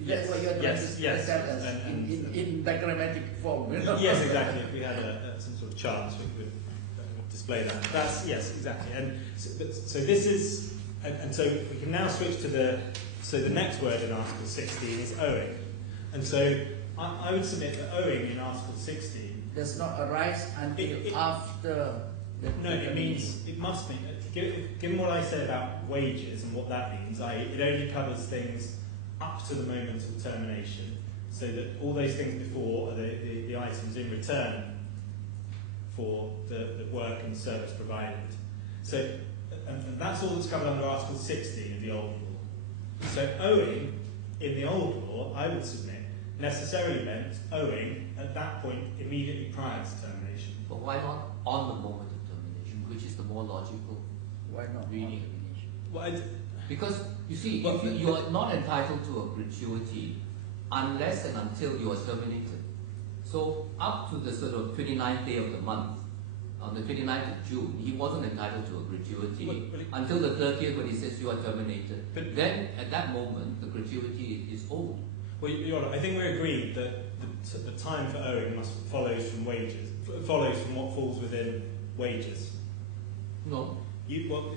That's what you're trying to tell us in diagrammatic form. You know? Yes, exactly. If we had some sort of charts, we would display that. That's exactly. And so this is, and so we can now switch to the next word in Article 16 is owing, and so I would submit that owing in Article 16 does not arise until after the. No, it means it must mean. Given what I said about wages and what that means, it only covers things up to the moment of termination, so that all those things before are the items in return for the work and service provided. So, and that's all that's covered under Article 16 of the old law. So owing in the old law, I would submit, necessarily meant owing at that point immediately prior to termination. But why not on the moment of termination, which is the more logical Why not reading? Well, because you see, if you are not entitled to a gratuity unless and until you are terminated. So up to the sort of 29th day of the month, on the 29th of June, he wasn't entitled to a gratuity until the 30th when he says you are terminated. But then, at that moment, the gratuity is owed. Well, Your Honour, I think we're agreed that the time for owing follows from wages, follows from what falls within wages. No.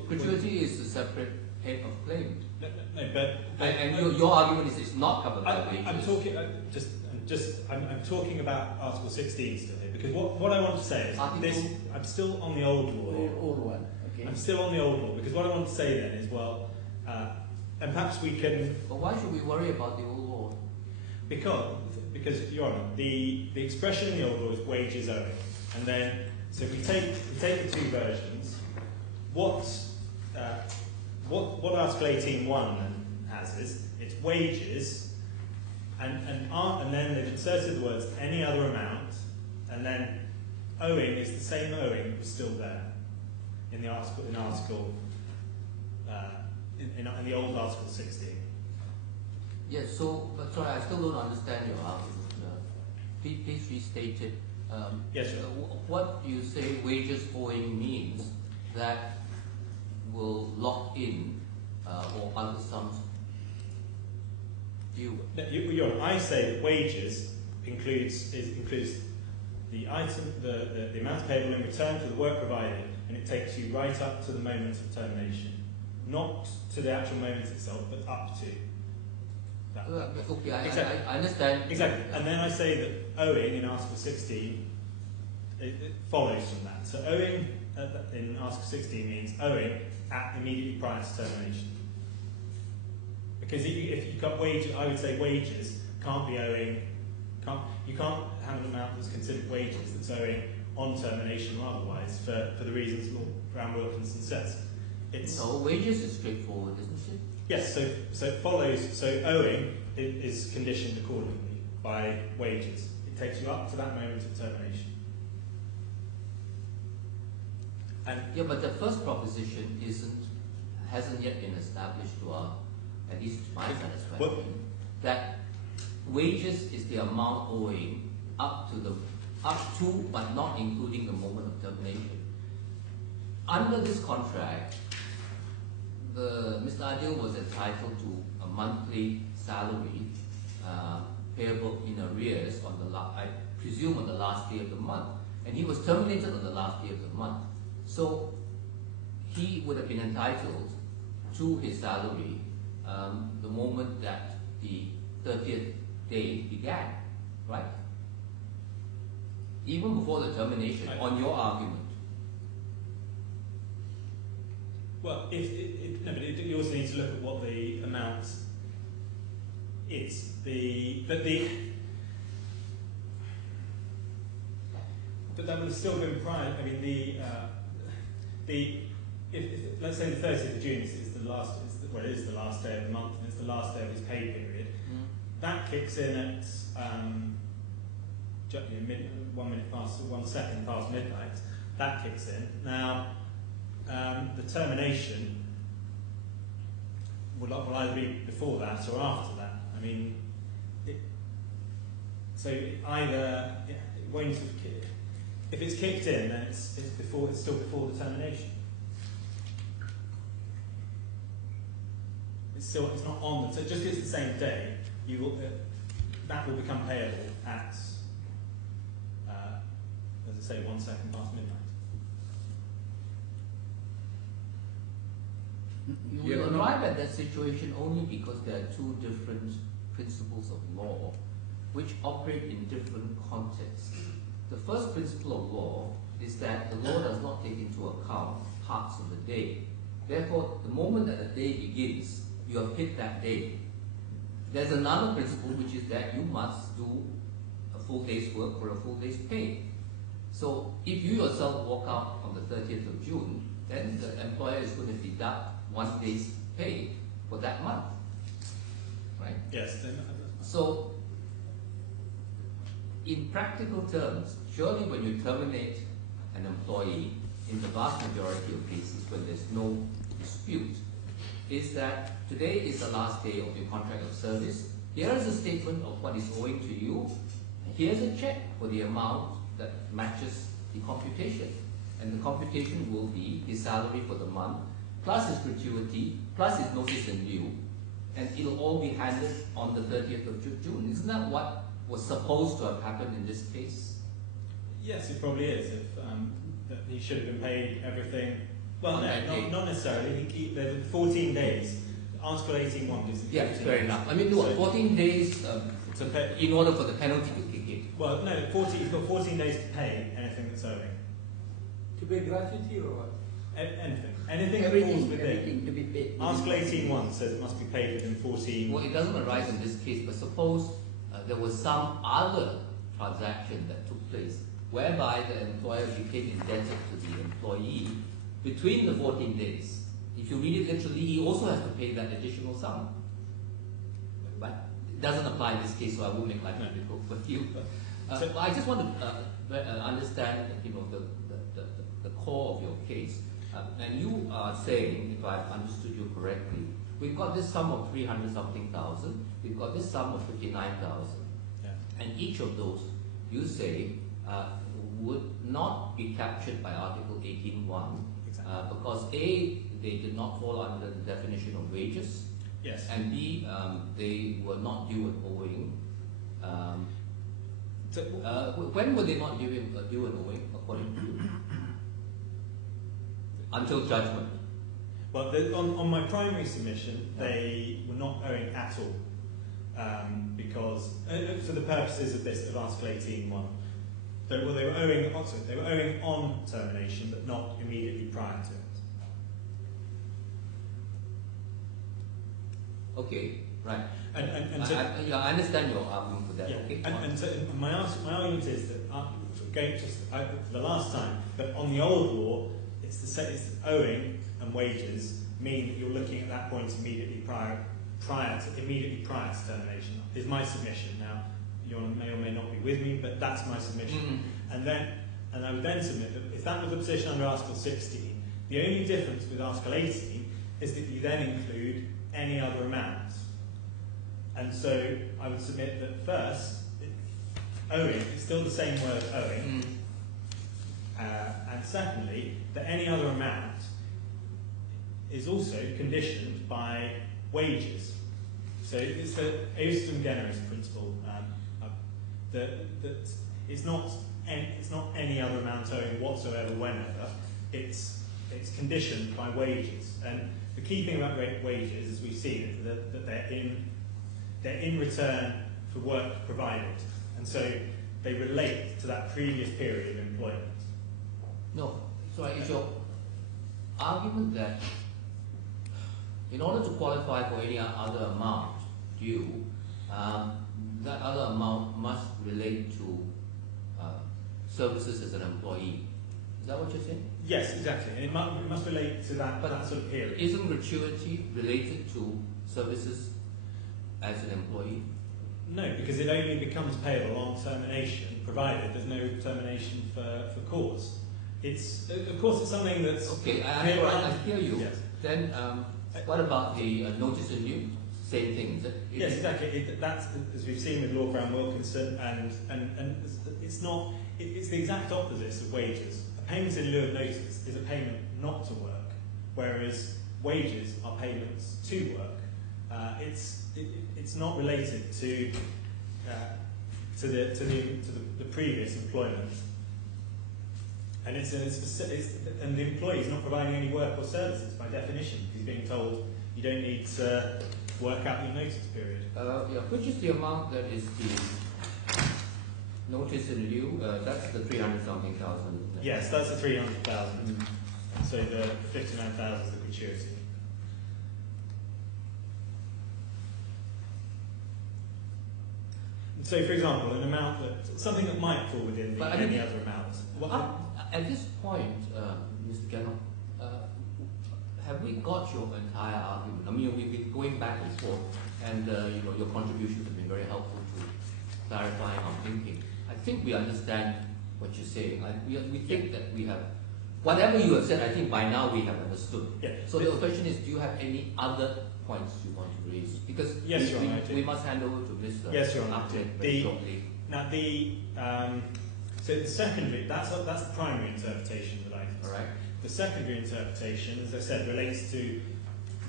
Gratuity is a separate head of claim. No, but your argument is it's not covered by wages. I'm talking about Article 16 still here, because what I want to say is I'm still on the old law here. Old one, okay. I'm still on the old law, because what I want to say then is, and perhaps we can... But why should we worry about the old law? Because Your Honour, the expression in the old law is wages owing. And then, so if we take the two versions, what Article 18.1 has is, it's wages, and then they've inserted the words any other amount, and then owing is the same owing that was still there in the article in the old Article 16. Yes, but sorry, I still don't understand your argument. Please restate it. Yes, sure. What you say wages owing means that will lock in or other sums due. I say that wages includes the item, the amount payable in return for the work provided, and it takes you right up to the moment of termination, not to the actual moment itself, but up to. Okay, exactly. I understand. Exactly. And then I say that owing in Article 16, it follows from that. So owing in Article 16 means owing immediately prior to termination. Because if you've got wages, I would say wages can't be owing, you can't have an amount that's considered wages that's owing on termination or otherwise for the reasons Brown Wilkinson says. No, wages is straightforward, isn't it? Yes, so it follows, so owing is conditioned accordingly by wages. It takes you up to that moment of termination. Yeah, but the first proposition hasn't yet been established to at least to my satisfaction, that wages is the amount owing up to but not including the moment of termination. Under this contract, Mr. Adil was entitled to a monthly salary payable in arrears on I presume on the last day of the month, and he was terminated on the last day of the month. So he would have been entitled to his salary the moment that the 30th day began, right? Even before the termination, on your argument. Well, but you also need to look at what the amount is. But that would have still been prior. I mean, if let's say the 30th of June is the last day of the month, and it's the last day of his pay period. That kicks in at 1 second past midnight. That kicks in now. The termination will either be before that or after that. I mean, if it's kicked in, then it's still before the termination. It's not on so just because it's the same day, that will become payable at, as I say, 1 second past midnight. You arrive at that situation only because there are two different principles of law which operate in different contexts. The first principle of law is that the law does not take into account parts of the day. Therefore, the moment that the day begins, you have hit that day. There's another principle which is that you must do a full day's work for a full day's pay. So if you yourself walk out on the 30th of June, then the employer is going to deduct 1 day's pay for that month, right? Yes. So, in practical terms, surely when you terminate an employee, in the vast majority of cases when there's no dispute, is that today is the last day of your contract of service. Here is a statement of what is owing to you. here's a check for the amount that matches the computation. And the computation will be his salary for the month, plus his gratuity, plus his notice in lieu, and it'll all be handed on the 30th of June. Isn't that what was supposed to have happened in this case? Yes, it probably is. If that he should have been paid everything. Well, no, not necessarily. There's 14 days. Article 18.1 gives. Yeah, fair enough. I mean, no, 14 days to pay, in order for the penalty to kick in. Well, no, he's got 14 days to pay anything that's owing. To pay gratuity or what? Anything that falls within. Everything to be paid. Article 18.1 says it must be paid within 14. Well, it doesn't arise in this case, but suppose there was some other transaction that took place whereby the employer became indebted to the employee between the 14 days. If you read it literally, he also has to pay that additional sum. But it doesn't apply in this case, so I won't make life difficult for you. But I just want to understand, the core of your case. And you are saying, if I've understood you correctly, we've got this sum of 300-something thousand, we've got this sum of 59,000. Yeah. And each of those, you say, would not be captured by Article 18.1 because A, they did not fall under the definition of wages, yes, and B, they were not due and owing. When were they not due and owing, according to you? Until judgment. Well, on my primary submission, they were not owing at all because, for the purposes of this, of Article 18.1, they were owing on termination, but not immediately prior to it. Okay, right. I understand your argument for that. Yeah. Okay. So my argument is that for the last time, that on the old law, it's owing and wages mean that you're looking at that point immediately prior to termination. Is my submission. Now, you may or may not be with me, but that's my submission. Mm-hmm. And I would then submit that if that was the position under Article 16, the only difference with Article 18 is that you then include any other amount. And so I would submit that first, owing is still the same word owing. And secondly, that any other amount is also conditioned by wages. So it's the Euston generis principle that it's not any other amount owing whatsoever, whenever. It's conditioned by wages. And the key thing about wages, as we've seen, is that they're in return for work provided, and so they relate to that previous period of employment. No, so is your argument that in order to qualify for any other amount due, that other amount must relate to services as an employee? Is that what you're saying? Yes, exactly. And it must relate to that sort of period. Isn't gratuity related to services as an employee? No, because it only becomes payable on termination, provided there's no termination for cause. Of course, it's something that's... Okay, I hear you. Yes. Then, what about the notice in lieu? Same thing, is it? Yes, exactly. That's, as we've seen with Law Brown Wilkinson, and it's not... It's the exact opposite of wages. A payment in lieu of notice is a payment not to work, whereas wages are payments to work. It's not related to the previous employment, and and the employee is not providing any work or services by definition. He's being told you don't need to work out your notice period. Which is the amount that is the notice in lieu? That's the 300-something thousand. Yes, that's the 300,000. So the 59,000 is the gratuity. So, for example, an amount something that might fall within any other amount. At this point, Mr. Gannon, have we got your entire argument? I mean, we've been going back and forth, and your contributions have been very helpful to clarifying our thinking. I think we understand what you're saying. We think that we have, whatever you have said, I think by now we have understood. Yeah. So the question is, do you have any other points you want to raise? Because yes, Your Honor, we must hand over to Mr. Yes, Your Honor. Ahmed very shortly. Now so the secondary, that's the primary interpretation that I use. All right. The secondary interpretation, as I said, relates to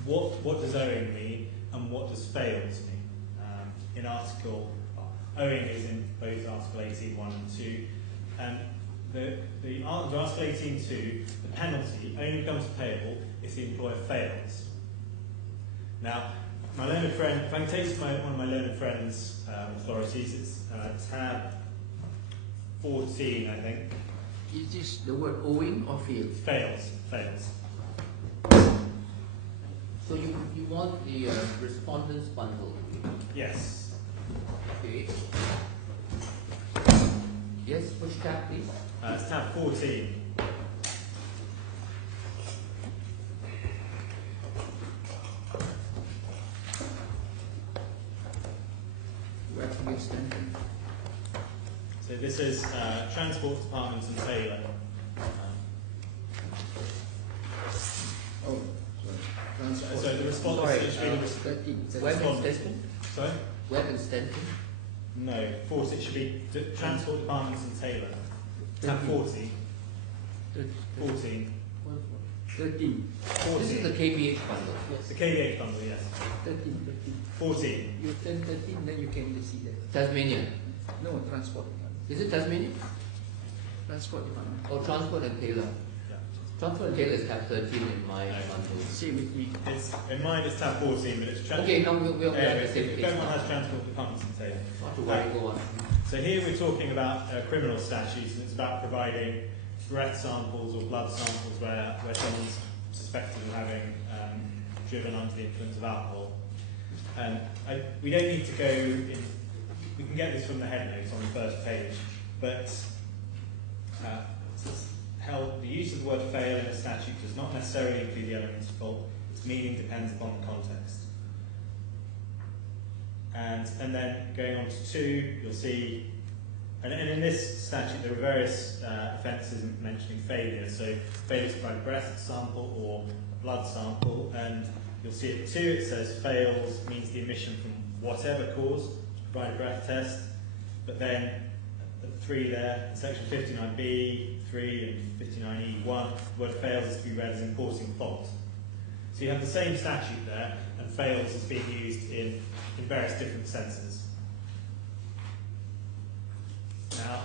what does owing mean and what does fails mean. In article, owing is in both Article 18.1 and 2. Under Article 18.2, the penalty only becomes payable if the employer fails. Now, my learned friend, if I can take one of my learned friend's authorities, it's tab 14, I think. Is this the word owing or fail? Fails. So you want the respondents bundle? Yes. Okay. Yes, which tab, please? It's tab 14. Working extension. So this is Transport Department and Taylor. Oh, sorry. So the response Sorry, is 13. Web Respondent. extension? Sorry? Web extension? No, 40. It should be Transport Departments and Taylor. Tab 40. 14. 13. This is the 14. KBH bundle. The KDH bundle, yes. 13. 14. You turn 13, then you can see that. Tasmania. No, transport department. Is it Tasmania? Transport department. Or Transport and Taylor? Yeah. Transport and Taylor is tab 13 in my bundle. Same with me. It's in mine. It's tab 14, but it's transport. Okay, now we're on the same page. Everyone now. has Transport Departments and Taylor. Not to worry, go on. So here we're talking about criminal statutes, and it's about providing breath samples or blood samples where someone's suspected of having driven under the influence of alcohol. We don't need to go in. We can get this from the headnotes on the first page, but the use of the word fail in a statute does not necessarily include the elements of fault. Its meaning depends upon the context. And then going on to 2, you'll see, and in this statute there are various offences mentioning failure. So failure to provide a breath sample or a blood sample, and you'll see at 2 it says fails means the omission from whatever cause to provide a breath test, but then at 3 there, section 59B, 3 and 59E1, the word fails is to be read as importing fault. So you have the same statute there, and fails is being used in various different senses. Now,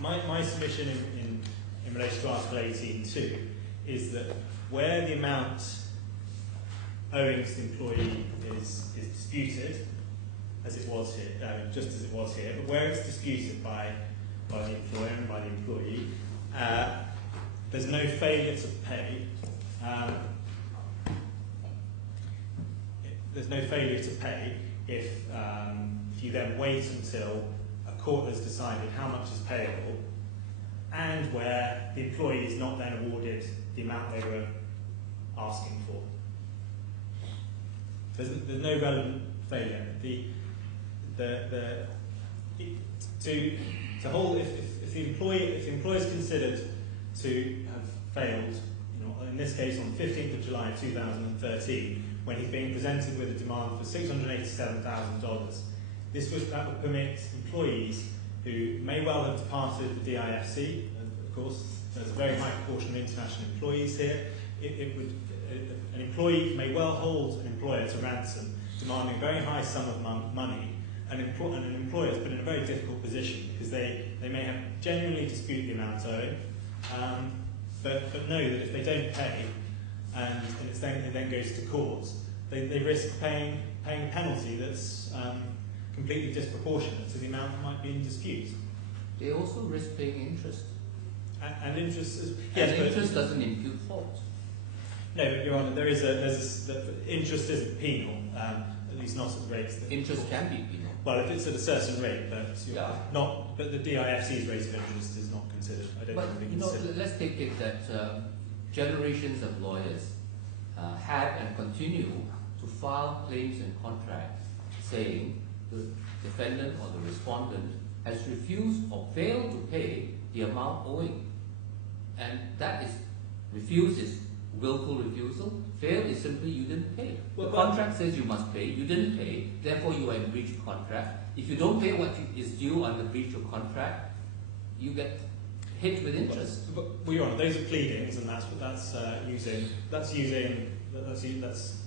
my submission in relation to Article 18.2 is that where the amount owing to the employee is disputed, as it was here, just as it was here, but where it's disputed by the employer and by the employee, there's no failure to pay. There's no failure to pay if you then wait until a court has decided how much is payable, and where the employee is not then awarded the amount they were asking for. There's no relevant failure. If the employer is considered to have failed, in this case on the 15th of July 2013, when he's being presented with a demand for $687,000, that would permit employees who may well have departed the DIFC, and of course there's a very high proportion of international employees here. An employee may well hold an employer to ransom, demanding a very high sum of money, and an employer is put in a very difficult position because they may have genuinely disputed the amount owing, but know that if they don't pay and it then goes to court, they risk paying a penalty that's completely disproportionate to the amount that might be in dispute. They also risk paying interest. And interest is... Yes, and interest doesn't impute fault. No, but Your Honour, interest isn't penal, at least not at the rates that... Interest can be penal. Well, if it's at a certain rate, but Yeah. But the DIFC's rate of interest is not considered. I don't But think it's considered. let's take it that generations of lawyers have and continue to file claims and contracts saying the defendant or the respondent has refused or failed to pay the amount owing, and that is refused is willful refusal. Fail is simply you didn't pay. Well, the contract says you must pay, you didn't pay, therefore you are in breach of contract. If you don't pay what is due on the breach of contract, you get hit with interest. Well, Your Honour, those are pleadings, and that's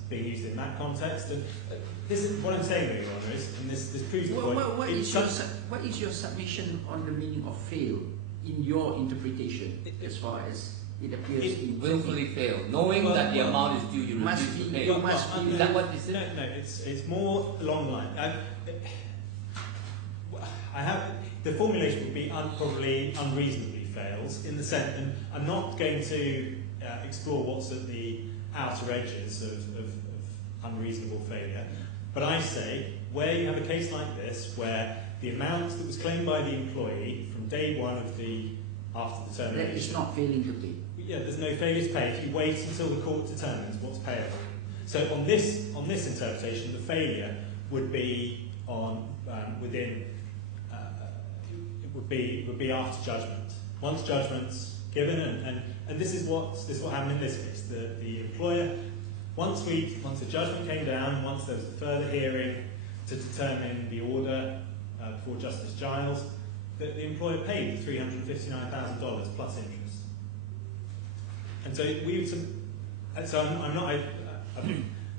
being used in that context. And this is what I'm saying, Your Honour, is, and this proves the point. What is your submission on the meaning of fail in your interpretation, as far as it appears in willfully fail, knowing that the amount is due, you refuse to pay. Is that what this is? No, it's more along the line. I have the formulation would be probably unreasonably fails in the sense, and I'm not going to explore what's at the outer edges of unreasonable failure, but I say where you have a case like this where the amount that was claimed by the employee from day one of after the termination, that is not failing to pay. Yeah, there's no failure to pay if you wait until the court determines what's payable. So on this interpretation, the failure would be on within. It would be after judgment. Once judgment's given, and this is what happened in this case. The employer, once the judgment came down, once there was a further hearing to determine the order before Justice Giles, the employer paid $359,000 plus interest. And so I'm not.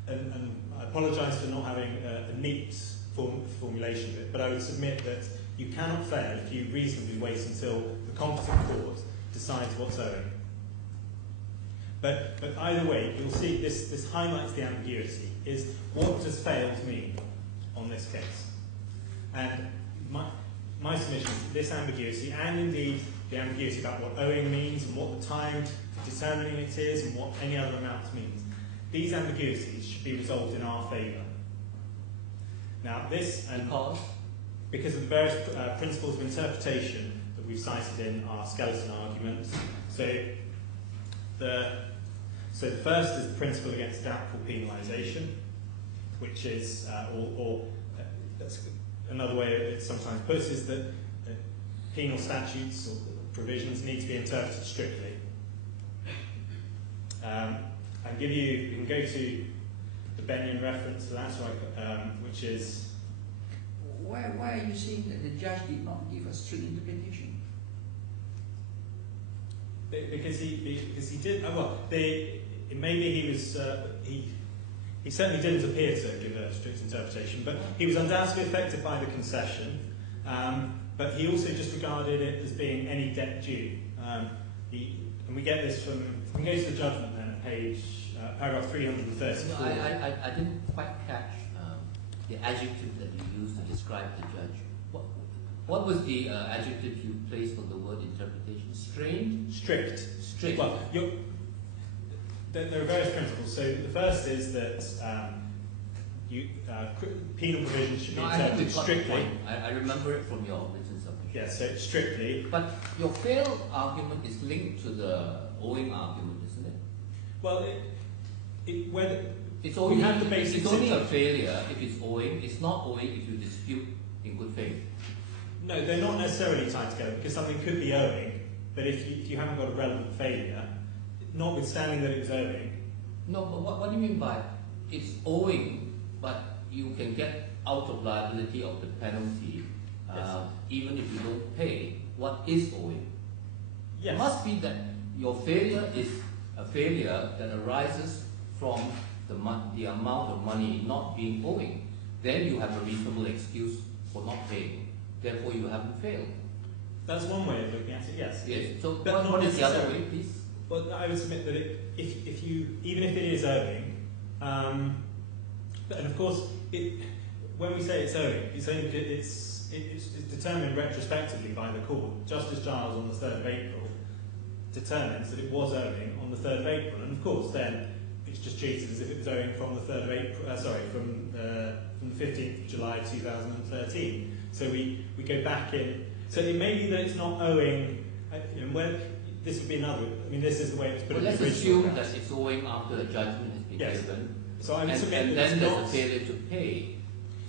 And I apologise for not having a neat formulation of it, but I would submit that you cannot fail if you reasonably wait until the competent court decides what's owing. But either way, you'll see this highlights the ambiguity. Is what does fails mean on this case? And my submission is that this ambiguity, and indeed the ambiguity about what owing means and what the time for determining it is and what any other amounts means, these ambiguities should be resolved in our favour. Now this, and because of the various principles of interpretation that we've cited in our skeleton arguments. So the first is the principle against doubtful penalisation, which is, that's another way it's sometimes put, is that penal statutes or provisions need to be interpreted strictly. You can go to the Benyon reference to that, which is. Why are you saying that the judge did not give a strict interpretation? Because he did. Maybe he was. He certainly didn't appear to give a strict interpretation, but he was undoubtedly affected by the concession. But he also just regarded it as being any debt due. And we get this from. We go to the judgment then at paragraph 334. I didn't quite catch the adjective that you used to describe the judge. What was the adjective you placed on the word interpretation? Strained? Strict. Strict. Well, there are various principles. So the first is that penal provisions should be interpreted strictly. I remember it from your written submission. Yes, so strictly. But your fail argument is linked to the owing argument, isn't it? Well, it's only, have the basic it's only a failure if it's owing. It's not owing if you dispute in good faith. No, they're not necessarily tied together, because something could be owing, but if you haven't got a relevant failure, notwithstanding that it was owing. No, but what do you mean by it's owing, but you can get out of liability of the penalty, yes. Even if you don't pay? What is owing? Yes. It must be that your failure is a failure that arises from the amount of money not being owing. Then you have a reasonable excuse for not paying. Therefore, you haven't failed. That's one way of looking at it. Yes. Yes. So, but what is the other way, please? Well, I would submit that even if it is owing, and of course, when we say it's owing, it's determined retrospectively by the court. Justice Giles on the 3rd of April determines that it was owing on the 3rd of April, and of course, then it's just treated as if it was owing from the 3rd of April. From the 15th of July 2013. So we go back in. So it may be that it's not owing. This would be another. I mean, this is the way it's put in the original. Let's assume that it's owing after a judgment has been given. So I would submit and that then there's a failure to pay.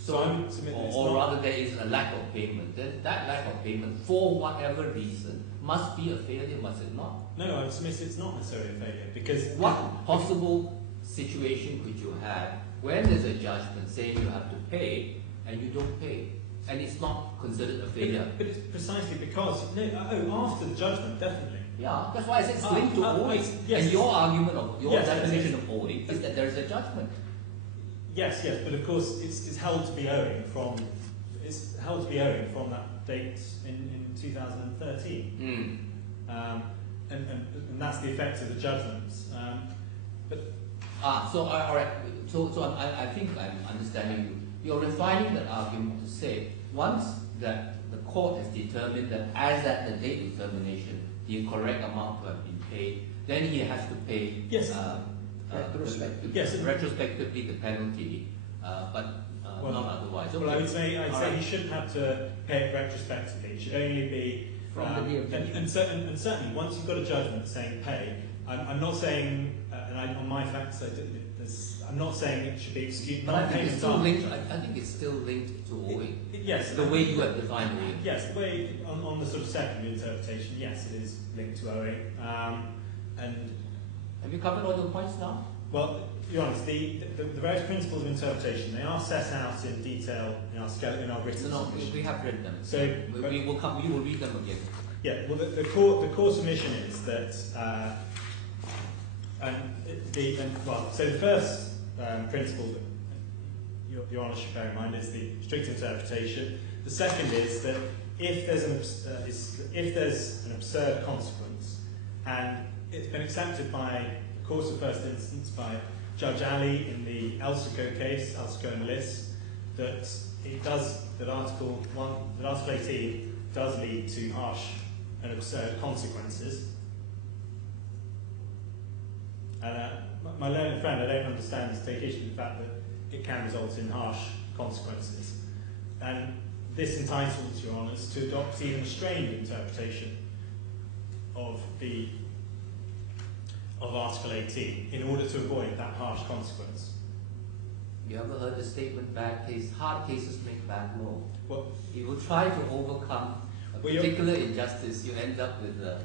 So I would submit that it's or not. rather there is a lack of payment. Then that lack of payment, for whatever reason, must be a failure, must it not? No, I would submit it's not necessarily a failure because What possible situation could you have when there's a judgment saying you have to pay and you don't pay, and it's not considered a failure? But it's precisely because after the judgment, definitely. Yeah, that's why I said it's linked to owing. Yes. And your argument of your Yes, definition yes. of owing is that there is a judgment. Yes, but of course it's held to be owing from that date in 2013. And that's the effect of the judgments. All right. So I think I'm understanding you. You're refining that argument to say once that the court has determined that as at the date of termination the correct amount to have been paid, then he has to pay. Yes. Retrospectively the penalty, but not otherwise. Okay. Well, I'd say he shouldn't have to pay it retrospectively. It should only be From the day of judgment. and certainly once you've got a judgment saying pay, I'm not saying, on my facts, I'm not saying it should be excused. But I think it's still linked. I think it's still linked to owing. Yes. The way you have defined owing. Yes, the way on the sort of second interpretation, yes, it is linked to owing. And have you covered all the points now? well, to be honest, the various principles of interpretation, they are set out in detail in our written submission. We have read them. So we will read them again. Yeah, well, the core submission is that, so the first principle that Your Honour should bear in mind is the strict interpretation. The second is that if there's an absurd consequence, and it's been accepted by the court of first instance by Judge Ali in the Elseco case, Elseco and Liss, that Article 18 does lead to harsh and absurd consequences. And my learned friend, I don't understand, to take issue with the fact that it can result in harsh consequences. And this entitles Your Honours to adopt even a strained interpretation of Article 18 in order to avoid that harsh consequence. You ever heard the statement, hard cases make bad law? Well, you will try to overcome a particular injustice, you end up with a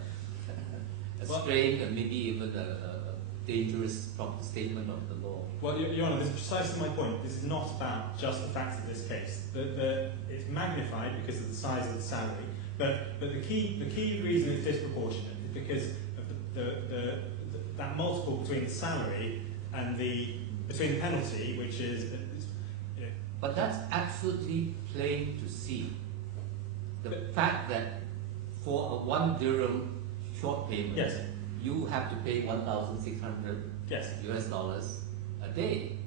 strained and maybe even a dangerous statement of the law. Well, Your Honour, this is precisely my point. This is not about just the facts of this case. It's magnified because of the size of the salary, but the key reason it's disproportionate is because of that multiple between the salary and between the penalty, which is. But that's absolutely plain to see. The fact that for a 1 dirham short payment, yes, you have to pay 1,600 US dollars a day.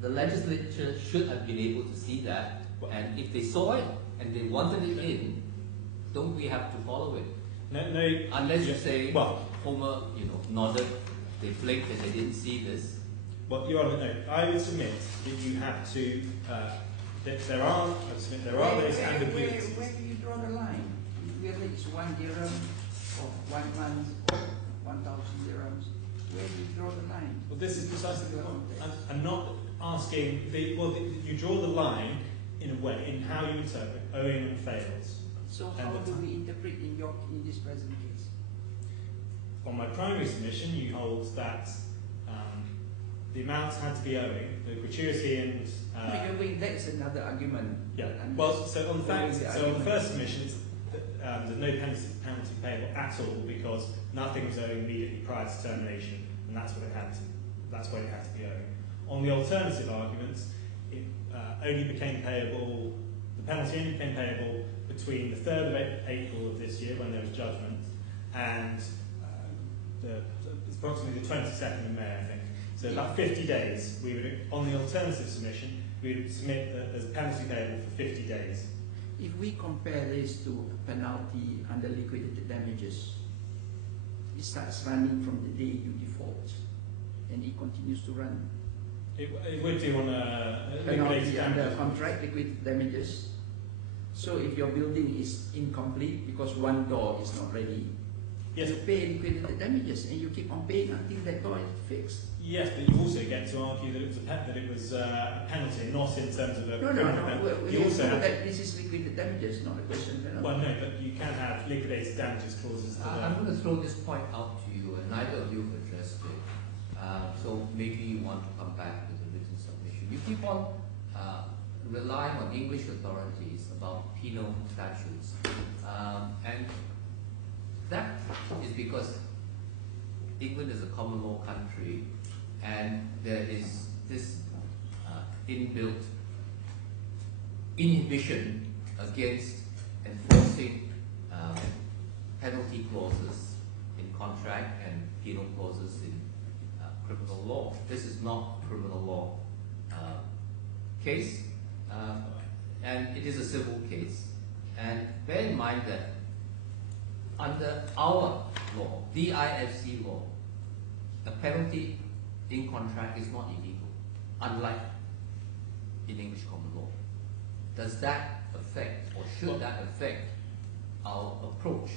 The legislature should have been able to see that, and if they saw it and they wanted it in, don't we have to follow it? No. Unless you say, Homer, nodded, they blinked and they didn't see this. Well, Your Honour, no. I would submit that you have to. That there are those ambiguities. Where do you draw the line? Whether it's 1 dirham or 1 month or 1,000 dirhams, where do you draw the line? Well, this is precisely the point. I'm not asking. You draw the line in a way in how you interpret owing and fails. So how do we interpret in this present case? On my primary submission, you hold that the amounts had to be owing, the gratuity and. That's another argument. Yeah. Well, so on the first submission, there's no penalty payable at all because nothing was owing immediately prior to termination, and that's what it had to be owing. On the alternative arguments, it only became payable. The penalty only became payable between the 3rd of April of this year, when there was judgment, and approximately the 22nd of May, I think. So about 50 days. We would, on the alternative submission, we would submit that there's a penalty payable for 50 days. If we compare this to penalty under liquidated damages, it starts running from the day you default, and it continues to run. It would do on a penalty under contract liquidated damages. So if your building is incomplete because one door is not ready, Yes. You pay liquidated damages, and you keep on paying until that law is fixed. Yes, but you also get to argue that it was a penalty, not in terms of a criminal penalty. You also have that this is liquidated damages, not a question of penalty. Well, no, but you can have liquidated damages clauses. I'm going to throw this point out to you, and neither of you have addressed it. So maybe you want to come back with a written submission. You keep on relying on English authorities about penal statutes, and that is because England is a common law country, and there is this inbuilt inhibition against enforcing penalty clauses in contract and penal clauses in criminal law. This is not a criminal law case, and it is a civil case. And bear in mind that under our law, DIFC law, a penalty in contract is not illegal, unlike in English common law. Does that affect, or should that affect, our approach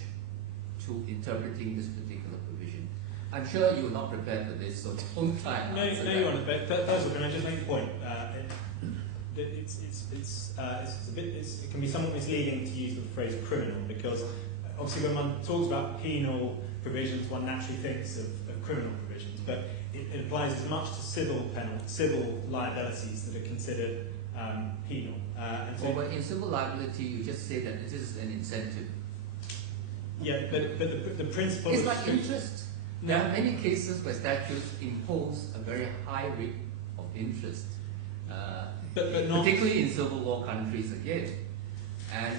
to interpreting this particular provision? I'm sure you are not prepared for this, so don't try and answer that. You're on. But first of all, can I just make a point? It can be somewhat misleading to use the phrase criminal, because obviously when one talks about penal provisions, one naturally thinks of criminal provisions, but it applies as much to civil liabilities that are considered penal. But in civil liability, you just say that it is an incentive. Yeah, but the principle it's of like interest. There are many cases where statutes impose a very high rate of interest, but not particularly in civil law countries again. And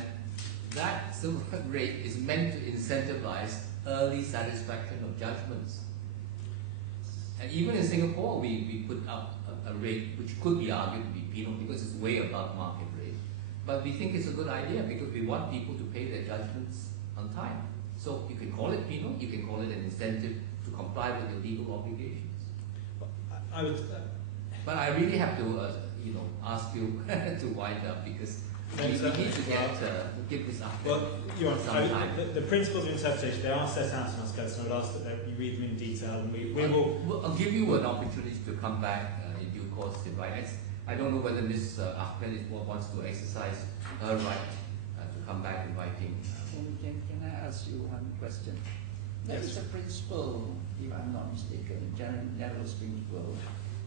that civil rate is meant to incentivize early satisfaction of judgments. And even in Singapore, we put up a rate which could be argued to be penal because it's way above market rate. But we think it's a good idea because we want people to pay their judgments on time. So you can call it penal, you can call it an incentive to comply with your legal obligations. But I really have to, ask you to wind up because we need to give this up. Well, the principles of interpretation, they are set out in our code, so I would ask that you read them in detail, and we will... I'll give you an opportunity to come back in due course to write. I don't know whether Ms. Ahmed wants to exercise her right to come back in writing. Can I ask you one question? There is a principle, if I'm not mistaken, general principle,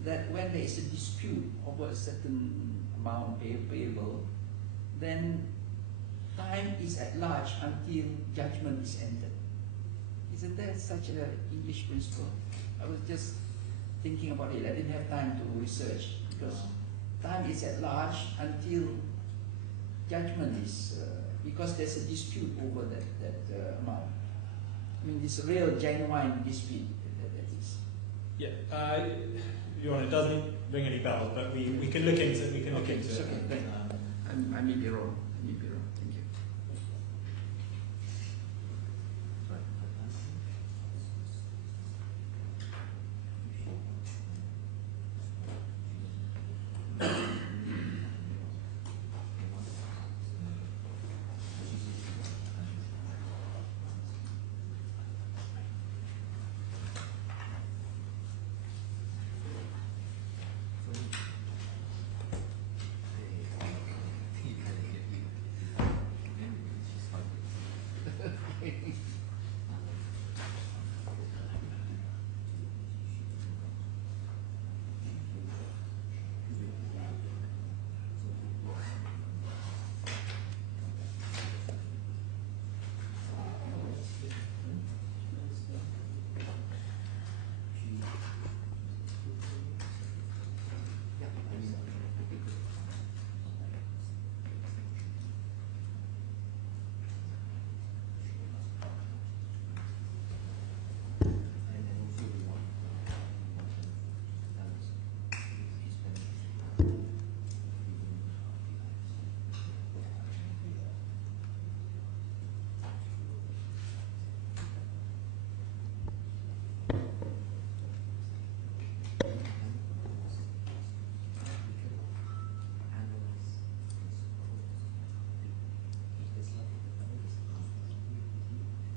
that when there is a dispute over a certain amount payable, then time is at large until judgment is entered. Isn't there such an English principle? I was just thinking about it. I didn't have time to research because time is at large until judgment is, because there's a dispute over that amount. I mean, it's a real genuine dispute. That is. Yeah, Your Honour, it doesn't ring any bells, but we can look into it. Okay. I may be wrong. Thank you.